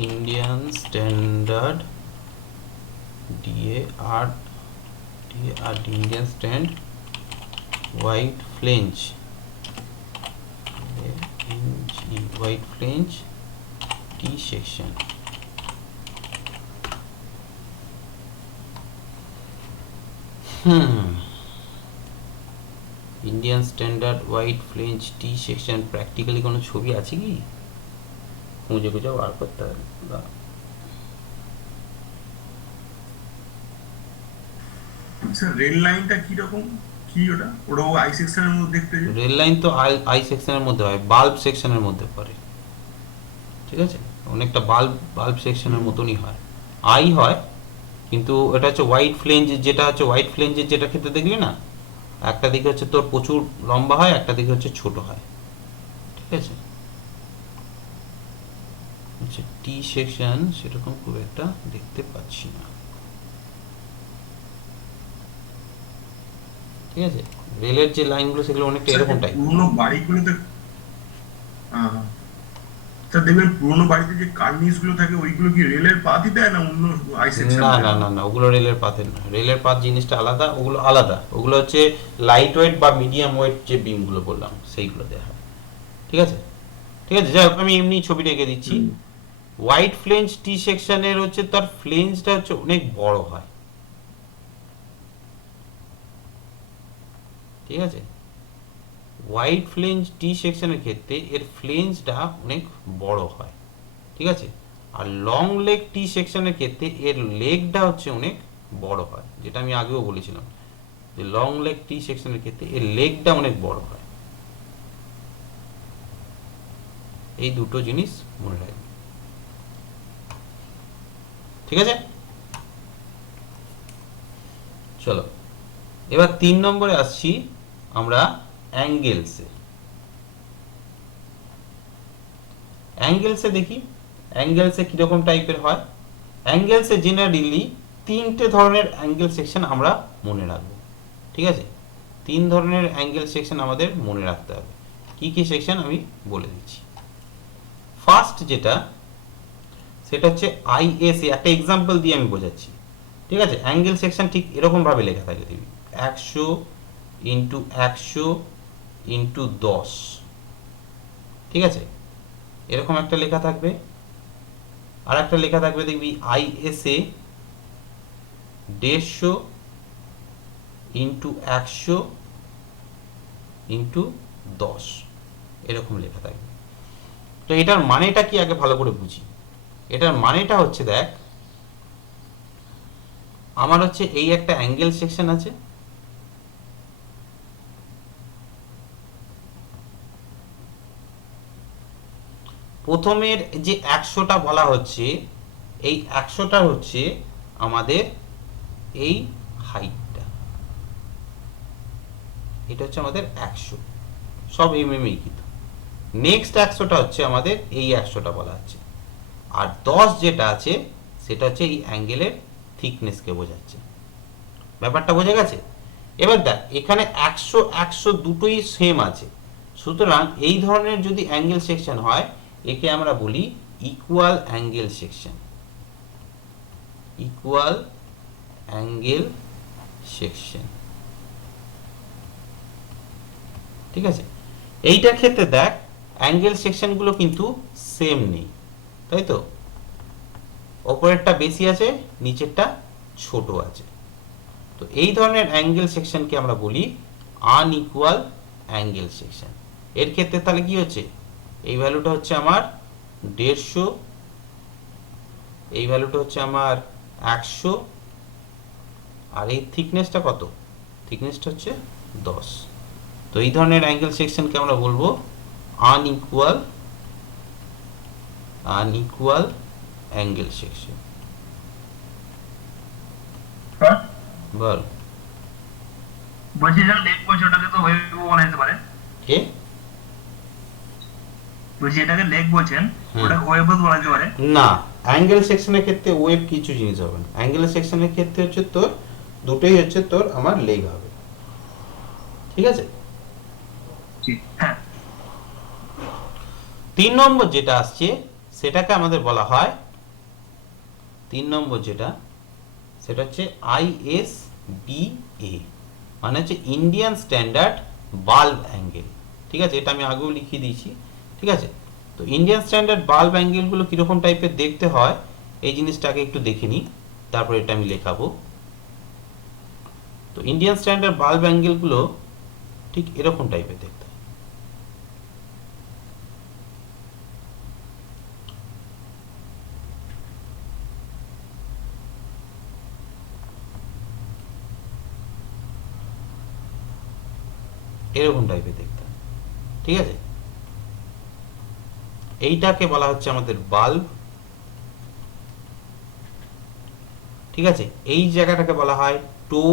Indian standard DAR Indian stand white flange, white flange T section. Indian standard white flange T section practically কোনো ছবি আছে কি, খুঁজে খুঁজে বার করতে হবে। স্যার রেল লাইনটা কি রকম, কি ওটা, ওটাও আই সেকশনের মধ্যে দেখতে যায়? রেল লাইন তো আই সেকশনের মধ্যে হয়, বাল্ব সেকশনের মধ্যে পড়ে, ঠিক আছে, অনেকটা বাল্ব সেকশনের মতনই হয়, আই হয়, কিন্তু এটা হচ্ছে হোয়াইট ফ্লেঞ্জ, যেটা হচ্ছে হোয়াইট ফ্লেঞ্জের যেটা ক্ষেত্রে দেখবি না, একটা দিকে হচ্ছে তোর প্রচুর লম্বা হয়, একটা দিকে হচ্ছে ছোট হয়, ঠিক আছে। আচ্ছা, টি সেকশন সেরকম খুব একটা দেখতে পাচ্ছি না, ঠিক আছে। রেলের যে লাইনগুলো সেগুলো অনেকটা এরকম টাইপ। পুরোনো বাড়িগুলোতে স্যার দেখবেন পুরোনো বাড়িতে যে কার্নিস গুলো থাকে, ওইগুলো কি রেলের পাতই দেয় না অন্য আই সেকশন না দেয়? না না না, ওগুলো রেলের পাতের না, রেলের পাত জিনিসটা আলাদা, ওগুলো আলাদা, ওগুলো হচ্ছে লাইট ওয়েট বা মিডিয়াম ওয়েট যে বিমগুলো বললাম সেইগুলো দেওয়া হয়, ঠিক আছে। ঠিক আছে, যাই হোক, আমি এমনি ছবি এঁকে দিচ্ছি। হোয়াইট ফ্লেঞ্জ টি সেকশনের হচ্ছে তার ফ্লেঞ্জটা হচ্ছে অনেক বড় হয়, ঠিক আছে। হোয়াইট ফ্লেঞ্জ টি সেকশনের ক্ষেত্রে এর ফ্লেঞ্জটা অনেক বড় হয়, ঠিক আছে। আর লং লেগ টি সেকশনের ক্ষেত্রে এর লেগটা হচ্ছে অনেক বড় হয়, যেটা আমি আগেও বলেছিলাম যে লং লেগ টি সেকশনের ক্ষেত্রে এর লেগটা অনেক বড় হয়। এই দুটো জিনিস মনে রাখবে, ঠিক আছে। চলো এবার 3 নম্বরে আসছি আমরা, অ্যাঙ্গেলসে। অ্যাঙ্গেলসে দেখি, অ্যাঙ্গেলসে কিরকম টাইপের হয়। অ্যাঙ্গেলসে জেনারেলি 3টে ধরনের অ্যাঙ্গেল সেকশন আমরা মনে রাখবো, ঠিক আছে। 3 ধরনের অ্যাঙ্গেল সেকশন আমাদের মনে রাখতে হবে। কি কি সেকশন আমি বলে দিচ্ছি। ফার্স্ট যেটা, সেটা হচ্ছে আইএসএ, একটা এক্সাম্পল দিয়ে আমি বোঝাচ্ছি, ঠিক আছে। অ্যাঙ্গেল সেকশন ঠিক এরকম ভাবে লেখা থাকে, দেখবি 100 ইন্টু 100 ইন্টু 10, ঠিক আছে, এরকম একটা লেখা থাকবে। আর একটা লেখা থাকবে দেখবি আইএসএ 150 ইন্টু 100 ইন্টু 10, এরকম লেখা থাকবে। তো এটার মানেটা কি আগে ভালো করে বুঝি। এটার মানেটা হচ্ছে, দেখ, আমার হচ্ছে এই একটা অ্যাঙ্গেল সেকশন আছে, প্রথমের যে 100টা বলা হচ্ছে, এই 100টা হচ্ছে আমাদের এই হাইটটা, এটা হচ্ছে আমাদের 100, সব এমএমই কিন্তু। নেক্সট 100টা হচ্ছে আমাদের এই 100টা বলা হচ্ছে। আর 10 যেটা আছে সেটা হচ্ছে এই অ্যাঙ্গেলের থিকনেসকে বোঝাচ্ছে। ব্যাপারটা বোঝা গেছে? এবার দেখ এখানে 100 100 দুটোই সেম আছে, সুতরাং এই ধরনের যদি অ্যাঙ্গেল সেকশন হয় একে আমরা বলি equal angle section. Equal angle section, ঠিক আছে? এইটার ক্ষেত্রে দেখ অ্যাঙ্গেল সেকশনগুলো কিন্তু সেম নেই, তাই তো? ওপরেরটা বেশি আছে, নিচেরটা ছোট আছে। তো এই ধরনের অ্যাঙ্গেল সেকশনকে আমরা বলি আনইকুয়াল অ্যাঙ্গেল সেকশন। এর ক্ষেত্রে তাহলে কি হচ্ছে, এই ভ্যালুটা হচ্ছে আমার 150, এই ভ্যালুটা হচ্ছে আমার 100, আর এই থিকনেসটা কত? থিকনেসটা হচ্ছে 10। তো এই ধরনের অ্যাঙ্গেল সেকশনকে আমরা বলবো আনইকুয়াল অ্যাঙ্গেল সেকশন। বল। বলছি যেটা লেগ বলছে ওটাকে তো ওয়েভ বলা যেতে পারে। কে বলছি এটাকে লেগ বলছেন, হুম। ওটা ওয়েভ বলা যেতে পারে। না, অ্যাঙ্গেল সেকশনের ক্ষেত্রে ওয়েভ কিছু জিনিস হবে না। অ্যাঙ্গেল সেকশনের ক্ষেত্রে হচ্ছে তোর দুটোই হচ্ছে তোর আমার লেগ হবে, ঠিক আছে? হ্যাঁ, 3 নম্বর যেটা আসছে সেটাকে আমাদের বলা হয়, 3 নম্বর যেটা সেটা হচ্ছে ISBA, মানে হচ্ছে ইন্ডিয়ান স্ট্যান্ডার্ড বাল্ব অ্যাঙ্গেল, ঠিক আছে? এটা আমি আগেও লিখিয়ে দিয়েছি, ঠিক আছে? তো ইন্ডিয়ান স্ট্যান্ডার্ড বাল্ব অ্যাঙ্গেলগুলো কীরকম টাইপের দেখতে হয় এই জিনিসটাকে একটু দেখে নিই, তারপর এটা আমি লেখাবো। তো ইন্ডিয়ান স্ট্যান্ডার্ড বাল্ব অ্যাঙ্গেলগুলো ঠিক এরকম টাইপের দেখতে হয়। এরকম টাইপের দেখতে হয়, ঠিক আছে? এইটাকে বলা হচ্ছে আমাদের বাল্ব, ঠিক আছে? এই জায়গাটাকে বলা হয় টো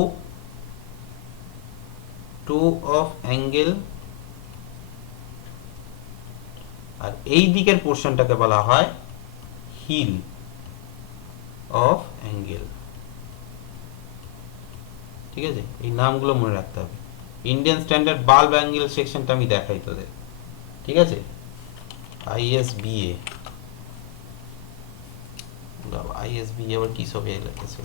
অফ অ্যাঙ্গেল, আর এই দিকের পোর্শনটাকে বলা হয় হিল অফ অ্যাঙ্গেল, ঠিক আছে? এই নামগুলো মনে রাখতে হবে। ইন্ডিয়ান স্ট্যান্ডার্ড বাল্ব অ্যাঙ্গেল সেকশনটা আমি দেখাই তোদের, ঠিক আছে? ISBA, ISBA আবার কি সব লেখেছে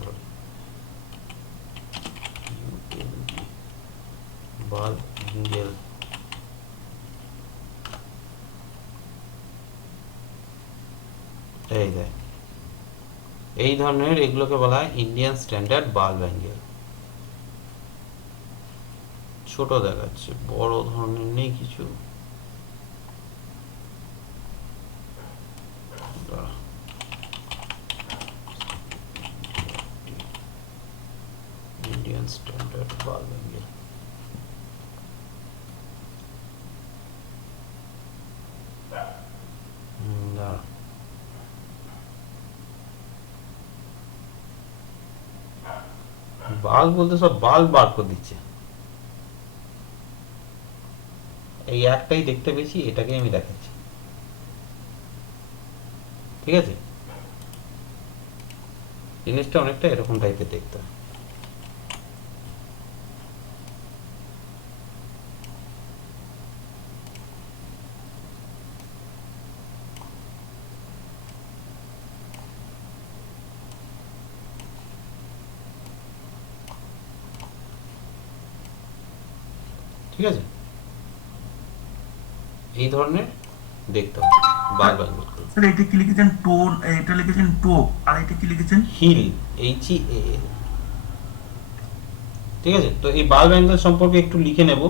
বাল্ব অ্যাঙ্গেল, এই দেখ এই ধরনের এগুলোকে বলা হয় ইন্ডিয়ান স্ট্যান্ডার্ড বাল্ব অ্যাঙ্গেল। ছোট দেখাচ্ছে, বড় ধরনের নেই কিছু। Indian standard bulb angle, bulb বলতে সব বাল্ব বার করে দিচ্ছে। এই একটাই দেখতে পেয়েছি, এটাকে আমি দেখাচ্ছি, ঠিক আছে? জিনিসটা অনেকটা এরকম টাইপের দেখতে হয়। ঠিক আছে? এই ধরনের দেখতে হবে বাল্ব অ্যাঙ্গেল। স্যার এটা কি লিখেছেন টোন, এটা লিখেছেন টো, আর এটা কি লিখেছেন হিল, HEAL, ঠিক আছে? তো এই বাল্ব অ্যাঙ্গেল সম্পর্কে একটু লিখে নেব,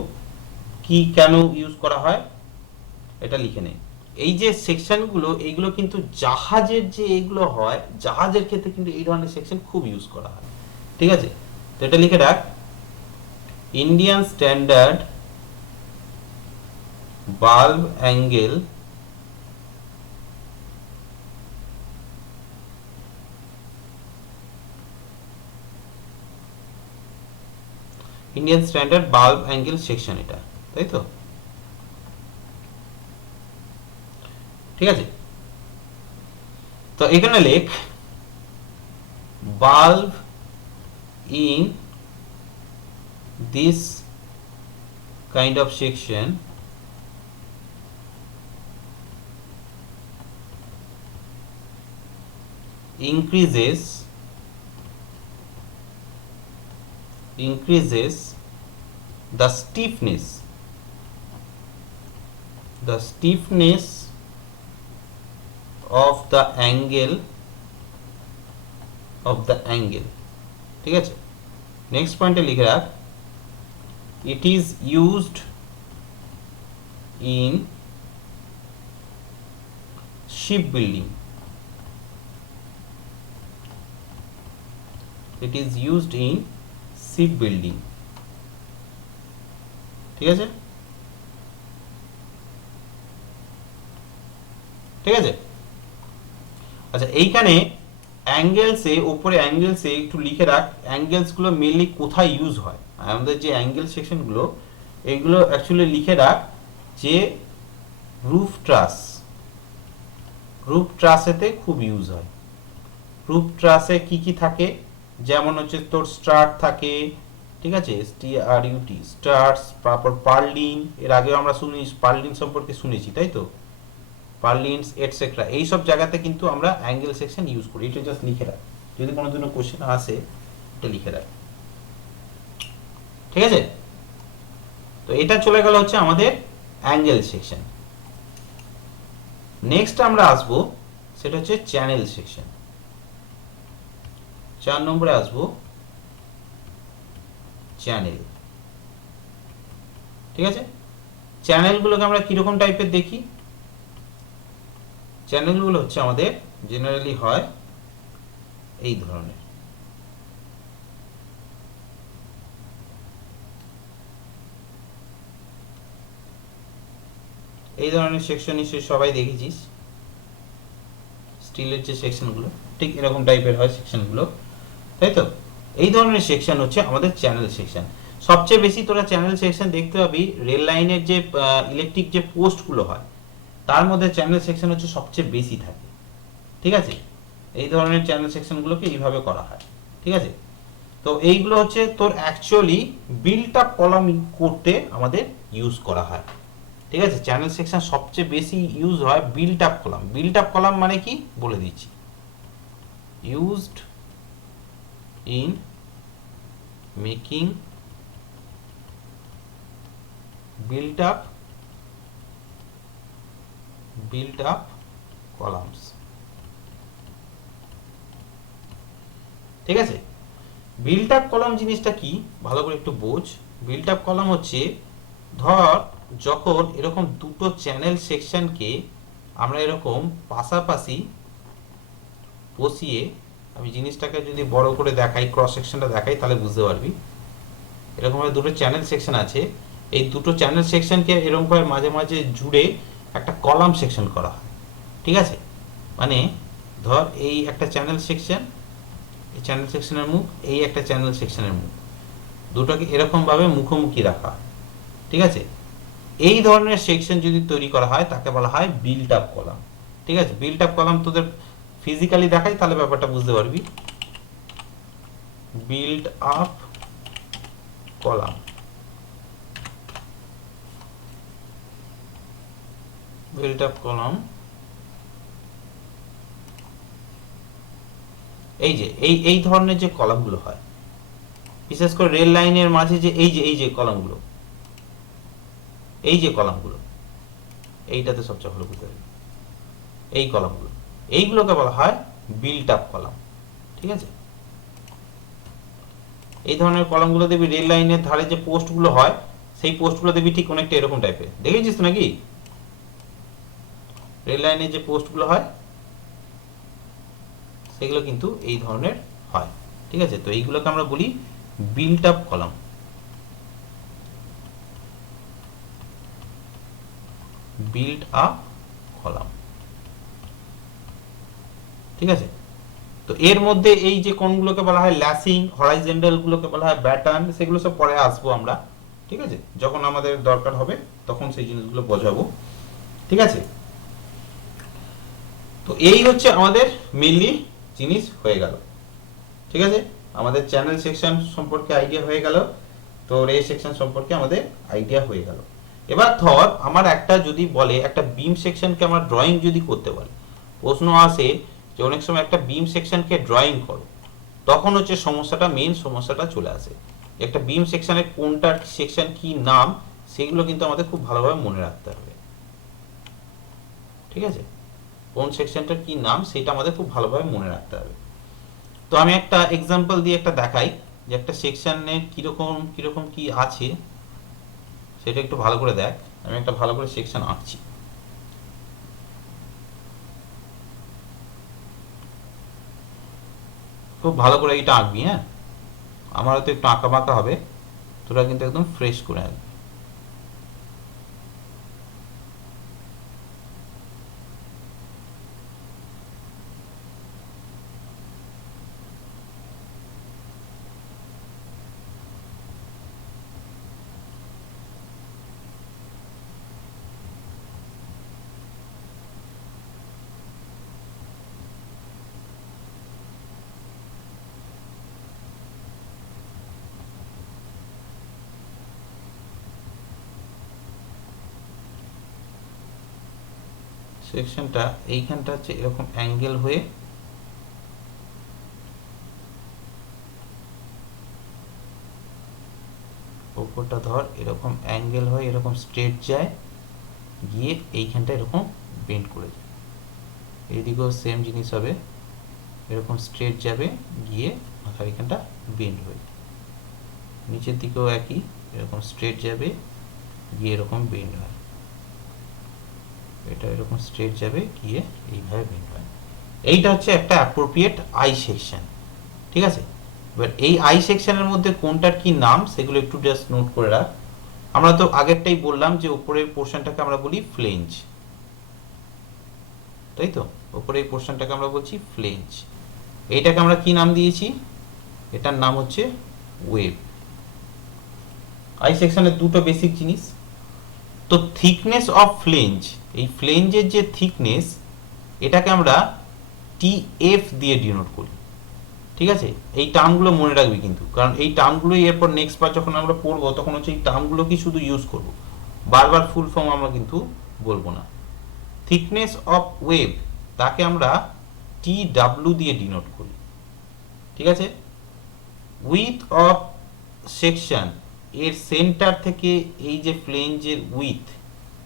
কি কেন ইউজ করা হয় এটা লিখে নেই। এই যে সেকশনগুলো এইগুলো কিন্তু জাহাজের যে এইগুলো হয়, জাহাজের ক্ষেত্রে কিন্তু এই ধরনের সেকশন খুব ইউজ করা হয়, ঠিক আছে? তো এটা লিখে রাখ, Indian standard bulb angle Indian standard bulb angle section, এটা তাই তো? ঠিক আছে? তো এখানে লেখ bulb in this kind of section increases the stiffness of the angle ঠিক আছে। নেক্সট পয়েন্টে লিখে রাখ, it is used in shipbuilding, it is used in shipbuilding, ঠিক আছে, ঠিক আছে। আচ্ছা এইখানে অ্যাঙ্গেলসে, উপরে অ্যাঙ্গেলসে একটু লিখে রাখ অ্যাঙ্গেলসগুলো মেনলি কোথায় ইউজ হয়। আমাদের যে অ্যাঙ্গেল সেকশনগুলো এগুলো অ্যাকচুয়ালি লিখে রাখ যে রুফ ট্রাসেতে খুব ইউজ হয়। রুফ ট্রাসে কি কি থাকে, যেমন হচ্ছে তোর স্ট্রাট থাকে, ঠিক আছে, STRUT স্টার্স, তারপর পার্লিন, এর আগেও আমরা পার্লিন সম্পর্কে শুনেছি তাই তো, পার্লিনস এটসেট্রা, এইসব জায়গাতে কিন্তু আমরা অ্যাঙ্গেল সেকশন ইউজ করি। এটা জাস্ট লিখে রাখ, যদি কোনো দিনও কোশ্চেন আসে এটা লিখে রাখ, ঠিক আছে। তো এটা চলে গেল হচ্ছে আমাদের অ্যাঙ্গেল সেকশন। নেক্সট আমরা আসবো সেটা হচ্ছে চ্যানেল সেকশন। 4 নম্বরে আসবো চ্যানেল, ঠিক আছে। চ্যানেলগুলোকে আমরা কিরকম টাইপের দেখি, চ্যানেলগুলো হচ্ছে আমাদের জেনারেলি হয় এই ধরনের, এই ধরনের সেকশন নিশ্চয়ই সবাই দেখেছিস, স্টিলের যে সেকশনগুলো ঠিক এরকম টাইপের হয় সেকশনগুলো, তাই তো। এই ধরনের সেকশন হচ্ছে আমাদের চ্যানেল সেকশন। সবচেয়ে বেশি তোরা চ্যানেল সেকশন দেখতে পাবি রেল লাইনের যে ইলেকট্রিক যে পোস্টগুলো হয় তার মধ্যে চ্যানেল সেকশন হচ্ছে সবচেয়ে বেশি থাকে, ঠিক আছে। এই ধরনের চ্যানেল সেকশনগুলোকে এইভাবে করা হয়, ঠিক আছে। তো এইগুলো হচ্ছে তোর অ্যাকচুয়ালি বিল্ট আপ কলাম করতে আমাদের ইউজ করা হয়, ঠিক আছে। চ্যানেল সেকশন সবচেয়ে বেশি ইউজ হয় built up column. Built up column মানে কি বলে দিচ্ছি, used in making built up columns, ঠিক আছে। বিল্ট আপ কলাম জিনিসটা কি ভালো করে একটু বোঝ। বিল্ট আপ কলাম হচ্ছে ধর যখন এরকম দুটো চ্যানেল সেকশনকে আমরা এরকম পাশাপাশি বসিয়ে, আমি জিনিসটাকে যদি বড় করে দেখাই, ক্রস সেকশনটা দেখাই তাহলে বুঝতে পারবি। এরকম দুটো চ্যানেল সেকশন আছে, এই দুটো চ্যানেল সেকশনকে এরকম করে মাঝে মাঝে জুড়ে একটা কলাম সেকশন করা হয়, ঠিক আছে। মানে ধর এই একটা চ্যানেল সেকশন, এই চ্যানেল সেকশনের মুখ, এই একটা চ্যানেল সেকশনের মুখ, দুটোকে এরকম ভাবে মুখোমুখি রাখা হয়, ঠিক আছে। এই ধরনের সেকশন যদি তৈরি করা হয় তাকে বলা হয় বিল্ট আপ কলাম, ঠিক আছে। বিল্ট আপ কলাম তোদের ফিজিক্যালি দেখাই তাহলে ব্যাপারটা বুঝতে পারবি। Built up column, built up column, এই যে এই ধরনের যে কলামগুলো হয়, বিশেষ করে রেল লাইনের মাঝে যে এই যে কলামগুলো, এই যে কলামগুলো, এইটাতে সবচেয়ে ভালো বুঝতে পারবি, এই কলামগুলো, এইগুলোকে বলা হয় বিল্ট আপ কলাম, ঠিক আছে। এই ধরনের কলামগুলো দেখবি রেল লাইনের ধারে যে পোস্টগুলো হয় সেই পোস্টগুলো দেখবি ঠিক অনেকটা এরকম টাইপের, দেখেছিস তো নাকি? রেল লাইনের যে পোস্টগুলো হয় সেগুলো কিন্তু এই ধরনের হয়, ঠিক আছে। তো এইগুলোকে আমরা বলি built up column, built up column, ঠিক আছে। তো এর মধ্যে এই যে কোনগুলোকে বলা হয় ল্যাসিং, হরাইজন্টাল গুলোকে বলা হয় ব্যাটার্ন, সেগুলো সব পরে আসবো আমরা, ঠিক আছে। যখন আমাদের দরকার হবে তখন সেই জিনিসগুলো বোঝাবো, ঠিক আছে। তো এই হচ্ছে আমাদের মেইনলি জিনিস হয়ে গেল। ঠিক আছে, আমাদের চ্যানেল সেকশন সম্পর্কে আইডিয়া হয়ে গেল, তো রে সেকশন সম্পর্কে আমাদের আইডিয়া হয়ে গেল। এবার ধর আমার একটা যদি বলে একটা বিম সেকশনকে আমার ড্রয়িং যদি করতে বলে, প্রশ্ন আসে যে অনেক সময় একটা বিম সেকশনকে ড্রয়িং করো, তখন হচ্ছে সমস্যাটা, মেন সমস্যাটা চলে আসে। একটা বিম সেকশনের কোনটা সেকশন কি নাম, সেগুলো কিন্তু আমাদের খুব ভালোভাবে মনে রাখতে হবে। ঠিক আছে, কোন সেকশনটার কি নাম সেটা আমাদের খুব ভালোভাবে মনে রাখতে হবে। তো আমি একটা এক্সাম্পল দিয়ে একটা দেখাই যে একটা সেকশনে কিরকম কিরকম কি আছে, সেটা একটু ভালো করে দেখ। আমি একটা ভালো করে সেকশন আঁকছি। খুব ভালো করে এটা আঁকবি, হ্যাঁ, আমার হয়তো একটু আঁকা বাঁকা হবে, তোরা কিন্তু একদম ফ্রেশ করে আঁকবি। সেকশনটা এইখানটা হচ্ছে এরকম অ্যাঙ্গেল হয়ে ওপরটা ধর এরকম অ্যাঙ্গেল হয়ে এরকম স্ট্রেট যায়, গিয়ে এইখানটা এরকম বেন্ড করে যায়। এইদিকেও সেম জিনিস হবে, এরকম স্ট্রেট যাবে, গিয়ে মাথার এখানটা বেন্ড হয়ে যায়। নিচের দিকেও একই, এরকম স্ট্রেট যাবে, গিয়ে এরকম বেন্ড হয়। এটা এরকম স্ট্রেট যাবে, গিয়ে এইভাবে বেন্ড হয়। এইটা হচ্ছে একটা অ্যাপ্রোপ্রিয়েট আই সেকশন। ঠিক আছে, এবার এই আই সেকশনের মধ্যে কোনটার কি নাম সেগুলো একটু জাস্ট নোট করে রাখ। আমরা তো আগেরটাই বললাম যে উপরের পোর্শনটাকে আমরা বলি ফ্লেঞ্জ, তাই তো, উপরের পোর্শনটাকে আমরা বলছি ফ্লেঞ্জ। এইটাকে আমরা কি নাম দিয়েছি, এটার নাম হচ্ছে ওয়েভ। আই সেকশনের দুটো বেসিক জিনিস, তো থিকনেস অফ ফ্লেঞ্জ, এই ফ্লেঞ্জের যে থিকনেস, এটাকে আমরা টিএফ দিয়ে ডিনোট করি। ঠিক আছে, এই টার্মগুলো মনে রাখবি কিন্তু, কারণ এই টার্মগুলোই এরপর নেক্সট বার যখন আমরা পড়বো তখন হচ্ছে এই টার্মগুলোকেই শুধু ইউজ করব, বারবার ফুল ফর্ম আমরা কিন্তু বলবো না। থিকনেস অফ ওয়েভ তাকে আমরা টি ডাব্লিউ দিয়ে ডিনোট করি। ঠিক আছে, উইথ অফ সেকশন, এর সেন্টার থেকে এই যে ফ্লেঞ্জের উইথ,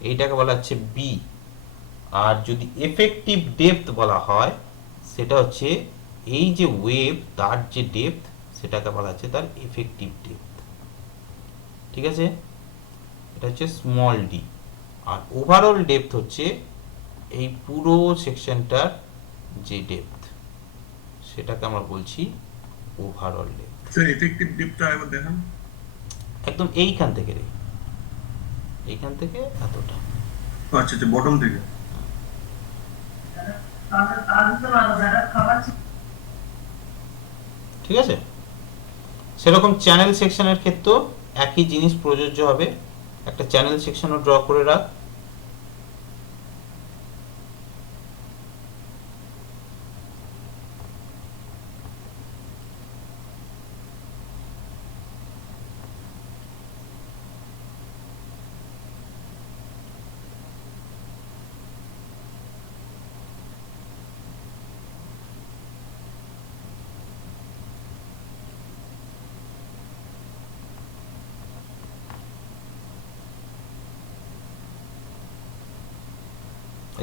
এইটাকে বলা হচ্ছে বি। আর যদি এফেক্টিভ ডেপথ বলা হয়, সেটা হচ্ছে এই যে ওয়েভ তার যে ডেপথ, সেটাকে বলা হচ্ছে তার এফেক্টিভ ডেপথ। ঠিক আছে, এটা হচ্ছে স্মল ডি। আর ওভারঅল ডেপথ হচ্ছে এই পুরো সেকশনটার যে ডেপথ, সেটাকে আমরা বলছি ওভারঅল ডেপথ। স্যার এফেক্টিভ ডিপটা একবার দেখান। একদম এইখান থেকে রে, এইখান থেকে এতটা। আচ্ছা আচ্ছা, বটম থেকে। ঠিক আছে, সেরকম চ্যানেল সেকশনের ক্ষেত্রেও একই জিনিস প্রযোজ্য হবে। একটা চ্যানেল সেকশনও ড্র করে রাখ।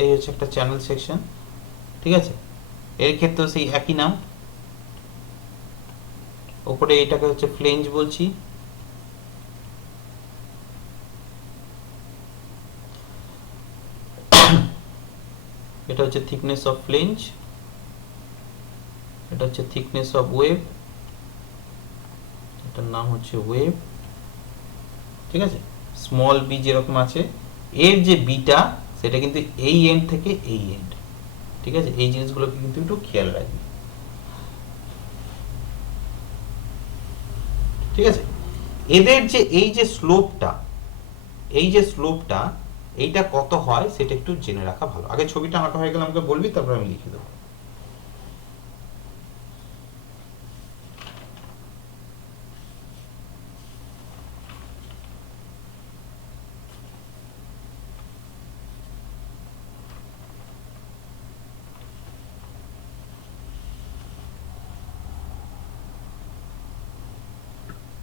এই হচ্ছে একটা চ্যানেল সেকশন। ঠিক আছে, এর ক্ষেত্রেও সেই একই নাম। ওপরে এটাকে হচ্ছে ফ্লেঞ্জ বলছি, এটা হচ্ছে থিকনেস অফ ফ্লেঞ্জ, এটা হচ্ছে থিকনেস অফ ওয়েভ, এটার নাম হচ্ছে ওয়েভ। ঠিক আছে, স্মল বি যেরকম আছে, এর যে বিটা সেটা কিন্তু এই এন্ড থেকে এই এন্ড। ঠিক আছে, এই জিনিসগুলোকে কিন্তু একটু খেয়াল রাখবি। ঠিক আছে, এদের যে এই যে স্লোপটা, এই যে স্লোপটা, এইটা কত হয় সেটা একটু জেনে রাখা ভালো। আগে ছবিটা আঁকা হয়ে গেলে আমাকে বলবি, তারপর আমি লিখে দেবো।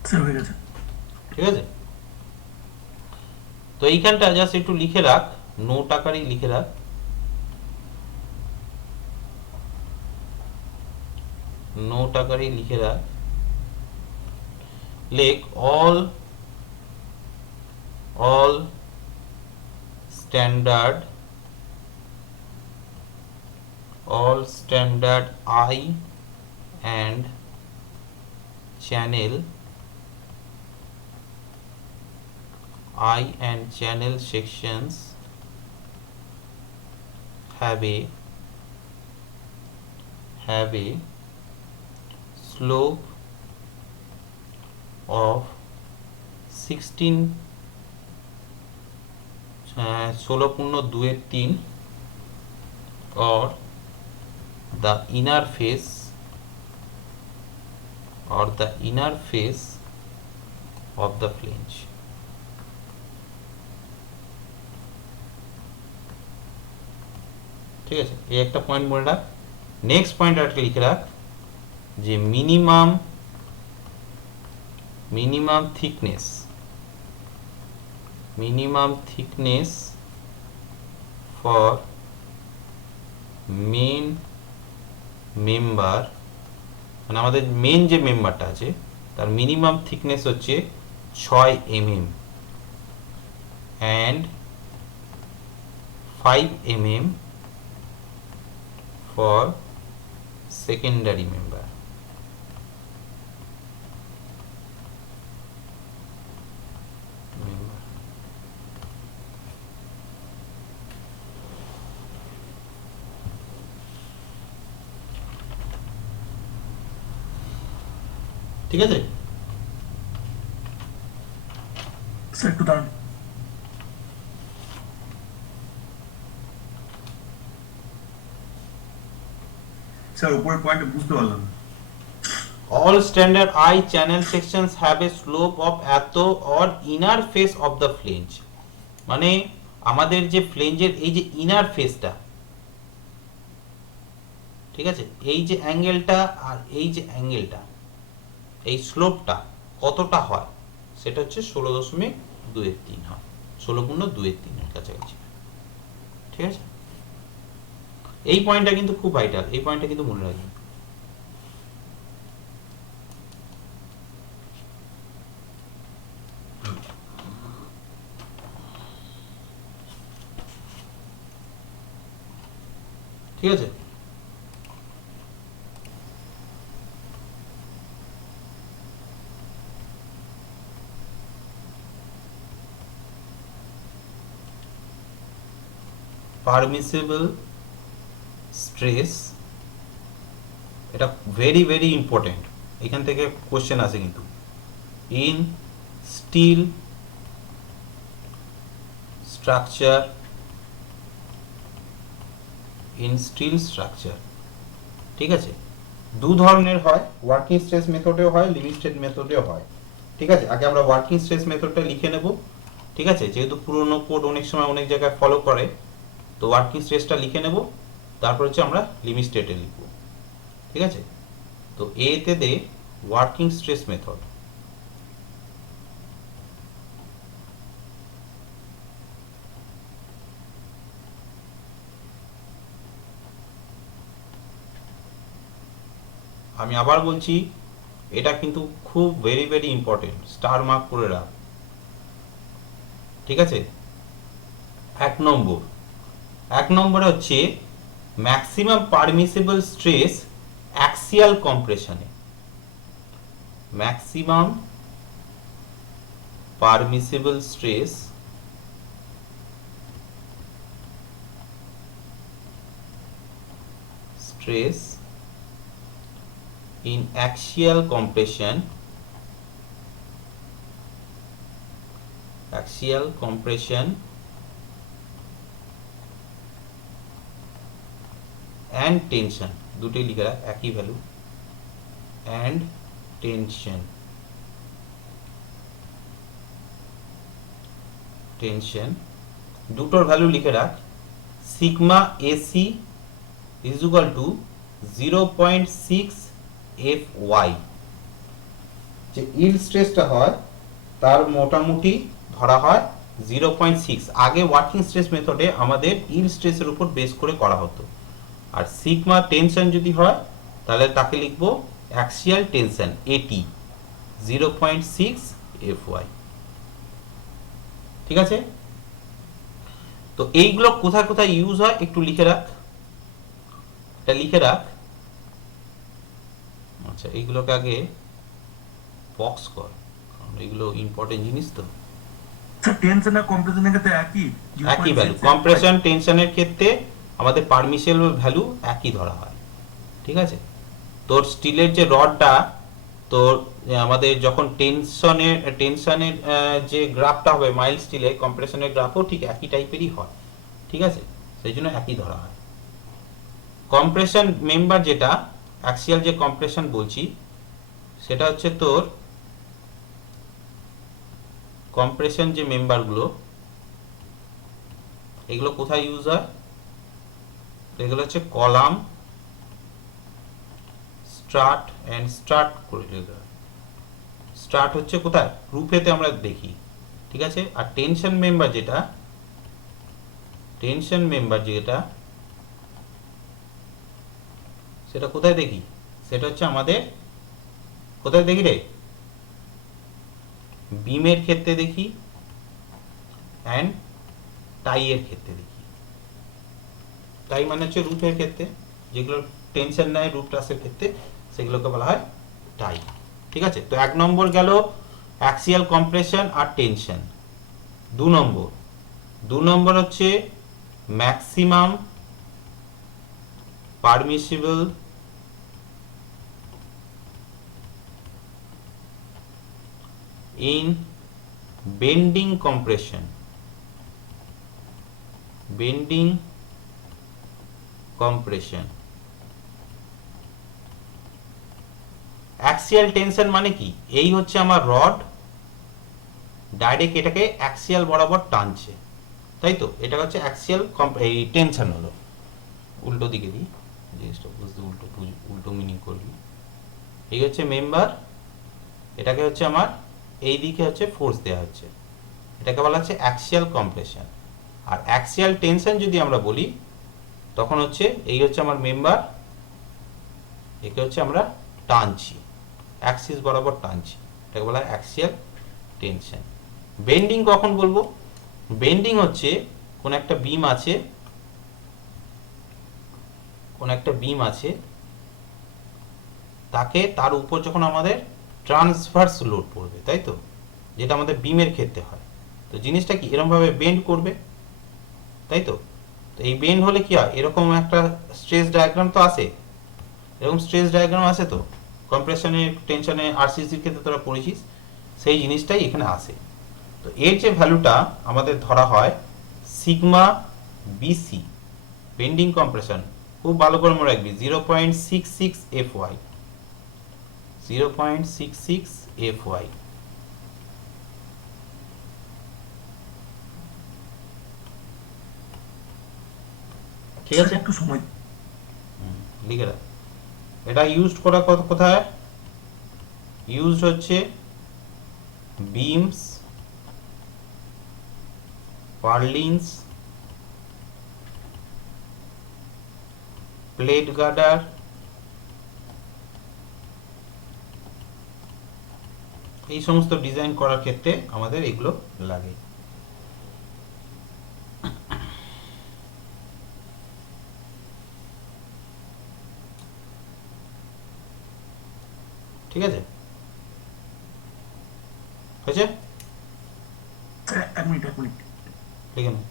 স্যার হয়ে গেছে। ঠিক আছে, তো এইখানটা জাস্ট একটু লিখে রাখ, নোট আকারেই লিখে রাখ, নোট আকারেই লিখে রাখ, লেখ all standard I and channel sections have a slope of 16 16.23 or the inner face of the flange। ঠিক আছে, এই একটা পয়েন্ট মনে রাখ। নেক্সট পয়েন্ট একটা লিখে রাখ যে minimum thickness for main member, মানে আমাদের মেন যে মেম্বারটা আছে তার মিনিমাম থিকনেস হচ্ছে 6 mm and 5 mm for secondary member। ঠিক আছে, স্যার একটু দাঁড়ান। স্যার উপরের পয়েন্টটা বুঝতে পারলাম না। all standard I channel sections have a slope of এত or inner face of the flange, মানে আমাদের যে ফ্লেঞ্জের এই যে ইনার ফেসটা, ঠিক আছে, এই যে অ্যাঙ্গেলটা আর এই যে অ্যাঙ্গেলটা, এই স্লোপটা কতটা হয় সেটা হচ্ছে 16.23 হয়, 16.23 এর কাছাকাছি। ঠিক আছে, এই পয়েন্টটা কিন্তু খুব ভাইটাল, এই পয়েন্টটা কিন্তু মনে রাখবেন। ঠিক আছে, পারমিসিবল স্ট্রেস, এটা ভেরি ভেরি ইম্পর্টেন্ট, এখান থেকে কোশ্চেন আসে কিন্তু। ইন স্টিল স্ট্রাকচার, ঠিক আছে, দু ধরনের হয়, ওয়ার্কিং স্ট্রেস মেথডেও হয়, লিমিটেড মেথডেও হয়। ঠিক আছে, আগে আমরা ওয়ার্কিং স্ট্রেস মেথডটা লিখে নেব। ঠিক আছে, যেহেতু পুরনো কোড অনেক সময় অনেক জায়গায় ফলো করে, তো ওয়ার্কিং স্ট্রেসটা লিখে নেব, তারপর হচ্ছে আমরা লিমিট স্টেটে লিখব। ঠিক আছে, তো এতে দে ওয়ার্কিং স্ট্রেস মেথড। আমি আবার বলছি, এটা কিন্তু খুব very very important, star mark করে রাখ। ঠিক আছে, এক নম্বরে হচ্ছে ম্যাক্সিমাম পারমিসিবল স্ট্রেস অ্যাক্সিয়াল কম্প্রেশনে, maximum permissible stress in axial compression and tension, দুটোই লিখে রাখ, একই ভ্যালু, and tension দুটোর ভ্যালু লিখে রাখ। Sigma AC is equal to 0.6 fy, যে ইল্ড স্ট্রেসটা হয় তার মোটামুটি ধরা হয় 0.6। আগে ওয়ার্কিং স্ট্রেস মেথডে আমাদের ইল্ড স্ট্রেসের উপর বেস করে করা হতো। আর সিগমা টেনশন যদি হয় তাহলে তাকে লিখবো অ্যাক্সিয়াল টেনশন এটি 0.6 FY। ঠিক আছে, তো এইগুলো কোথায় কোথায় ইউজ হয় একটু লিখে রাখ, এটা লিখে রাখ। আচ্ছা, এইগুলোকে আগে বক্স কর, কারণ এগুলো ইম্পর্টেন্ট জিনিস তো। স্যার টেনশন আর কম্প্রেশনের ক্ষেত্রে একই একই ভ্যালু, কম্প্রেশন টেনশনের ক্ষেত্রে আমাদের পারমিসেবল ভ্যালু একই ধরা হয়। ঠিক আছে, তোর স্টিলের যে রডটা তোর আমাদের যখন টেনশনের যে গ্রাফটা হবে মাইল্ড স্টিলের কম্প্রেশনের গ্রাফও ঠিক একই টাইপেরই হয়। ঠিক আছে, সেই জন্য একই ধরা হয়। কম্প্রেশন মেম্বার যেটা অ্যাক্সিয়াল যে কম্প্রেশন বলছি সেটা হচ্ছে তোর কম্প্রেশন যে মেম্বারগুলো এগুলো কোথায় ইউজ হয়, এগুলো হচ্ছে কলাম, স্ট্রাট এন্ড স্ট্রাট করে স্ট্রাট হচ্ছে কোথায় রুফেতে আমরা দেখি। ঠিক আছে, আর টেনশন মেম্বার যেটা সেটা কোথায় দেখি, সেটা হচ্ছে আমাদের কোথায় দেখি রে, বিমের ক্ষেত্রে দেখি অ্যান্ড টাইয়ের ক্ষেত্রে দেখি। টাই মানে হচ্ছে রুফের ক্ষেত্রে, যেগুলো টেনশন নেয় রুফ ট্রাসের ক্ষেত্রে সেগুলোকে বলা হয় টাই। ঠিক আছে, তো 1 নম্বর গেল অ্যাক্সিয়াল কম্প্রেশন আর টেনশন। 2 নম্বর হচ্ছে maximum permissible in bending compression. Axial tension মানে কি, এই হচ্ছে আমার রড ডাইরেক্ট এটাকে অ্যাক্সিয়াল বরাবর টানছে, তাই তো, এটা হচ্ছে অ্যাক্সিয়াল এই টেনশন হলো। উল্টো দিকে দিই, জিনিসটা বুঝতে উল্টো মিনিং করবি। এই হচ্ছে মেম্বার, এটাকে হচ্ছে আমার এই দিকে হচ্ছে ফোর্স দেওয়া হচ্ছে, এটাকে বলা হচ্ছে অ্যাক্সিয়াল কম্প্রেশন। আর অ্যাক্সিয়াল টেনশন যদি আমরা বলি তখন হচ্ছে এই হচ্ছে আমার মেম্বার, একে হচ্ছে আমরা টানছি, অ্যাক্সিস বরাবর টানছি, এটাকে বলা হয় অ্যাক্সিয়াল টেনশন। বেন্ডিং কখন বলবো, বেন্ডিং হচ্ছে কোন একটা বিম আছে তাকে তার উপর যখন আমাদের ট্রান্সভার্স লোড পড়বে, তাই তো, যেটা আমাদের বিমের ক্ষেত্রে হয়, তো জিনিসটা কি এরকম ভাবে বেন্ড করবে, তাই তো। তো এই বেন্ড হলে কি হয়, এরকম একটা স্ট্রেস ডায়াগ্রাম তো আসে, এরকম স্ট্রেস ডায়াগ্রাম আসে তো কম্প্রেশনে টেনশনে আরসিসির ক্ষেত্রে তোরা পড়েছিস, সেই জিনিসটাই এখানে আসে। তো এর যে ভ্যালুটা আমাদের ধরা হয় সিগমা বিসি বেন্ডিং কম্প্রেশন, খুব ভালো করে মনে রাখবি 0.66 FY, 0.66 FY। ঠিক আছে, একটু সময় লিখে রাখ। এটা ইউজড করা কোথায়, ইউজড হচ্ছে বিমস, পার্লিন্স, প্লেট গার্ডার, এই সমস্ত ডিজাইন করার ক্ষেত্রে আমাদের এগুলো লাগে। ঠিক আছে, হয়েছে, এক মিনিট লিখে নাও।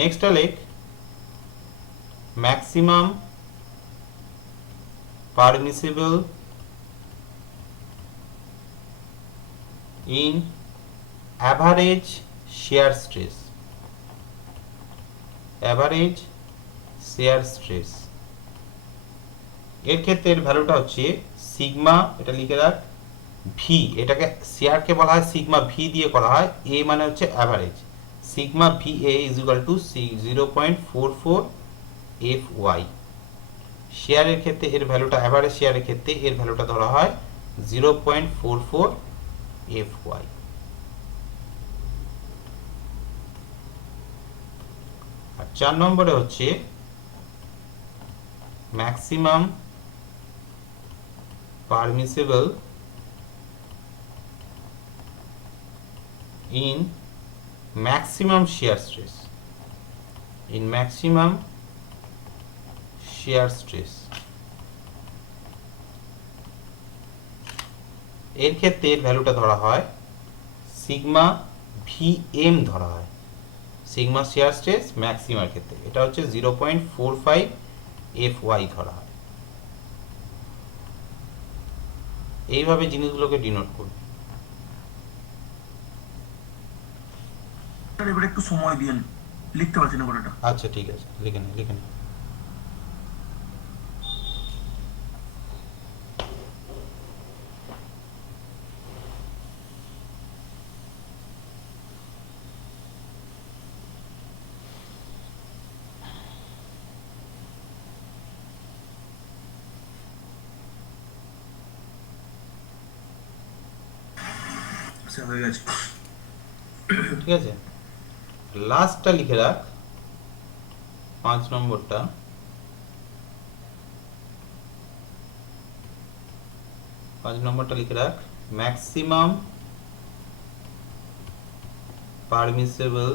নেক্সট লেখ maximum permissible in average shear stress, average shear stress এর ক্ষেত্রে এর ভ্যালুটা হচ্ছে সিগমা, এটা লিখে রাখ ভি, এটাকে শেয়ারকে বলা হয় সিগমা ভি দিয়ে করা হয়। এ মানে হচ্ছে average, sigma V A is equal to 0.44 F Y. শেয়ারের ক্ষেত্রে এর ভ্যালুটা, অ্যাভারেজ শেয়ারের ক্ষেত্রে এর ভ্যালুটা ধরা হয় 0.44 এফ ওয়াই। আর 4 নম্বরে হচ্ছে maximum permissible in maximum shear stress, in maximum shear stress। এর ক্ষেত্রে এর ভ্যালুটা ধরা হয় সিগমা ভি এম ধরা হয়, সিগমা শেয়ার স্ট্রেস ম্যাক্সিমার ক্ষেত্রে এটা হচ্ছে 0.45 এফ ওয়াই ধরা হয়। এইভাবে জিনিসগুলোকে ডিনোট করবে। স্যার এবারে একটু সময় দিন, লিখতে পারছি না পুরোটা। আচ্ছা ঠিক আছে, লিখে নে লিখে নে। স্যার হয়ে গেছে। ঠিক আছে, লাস্টটা লিখে রাখ, 5 নম্বরটা। 5 নম্বরটা লিখে রাখ, ম্যাক্সিমাম পারমিসিবল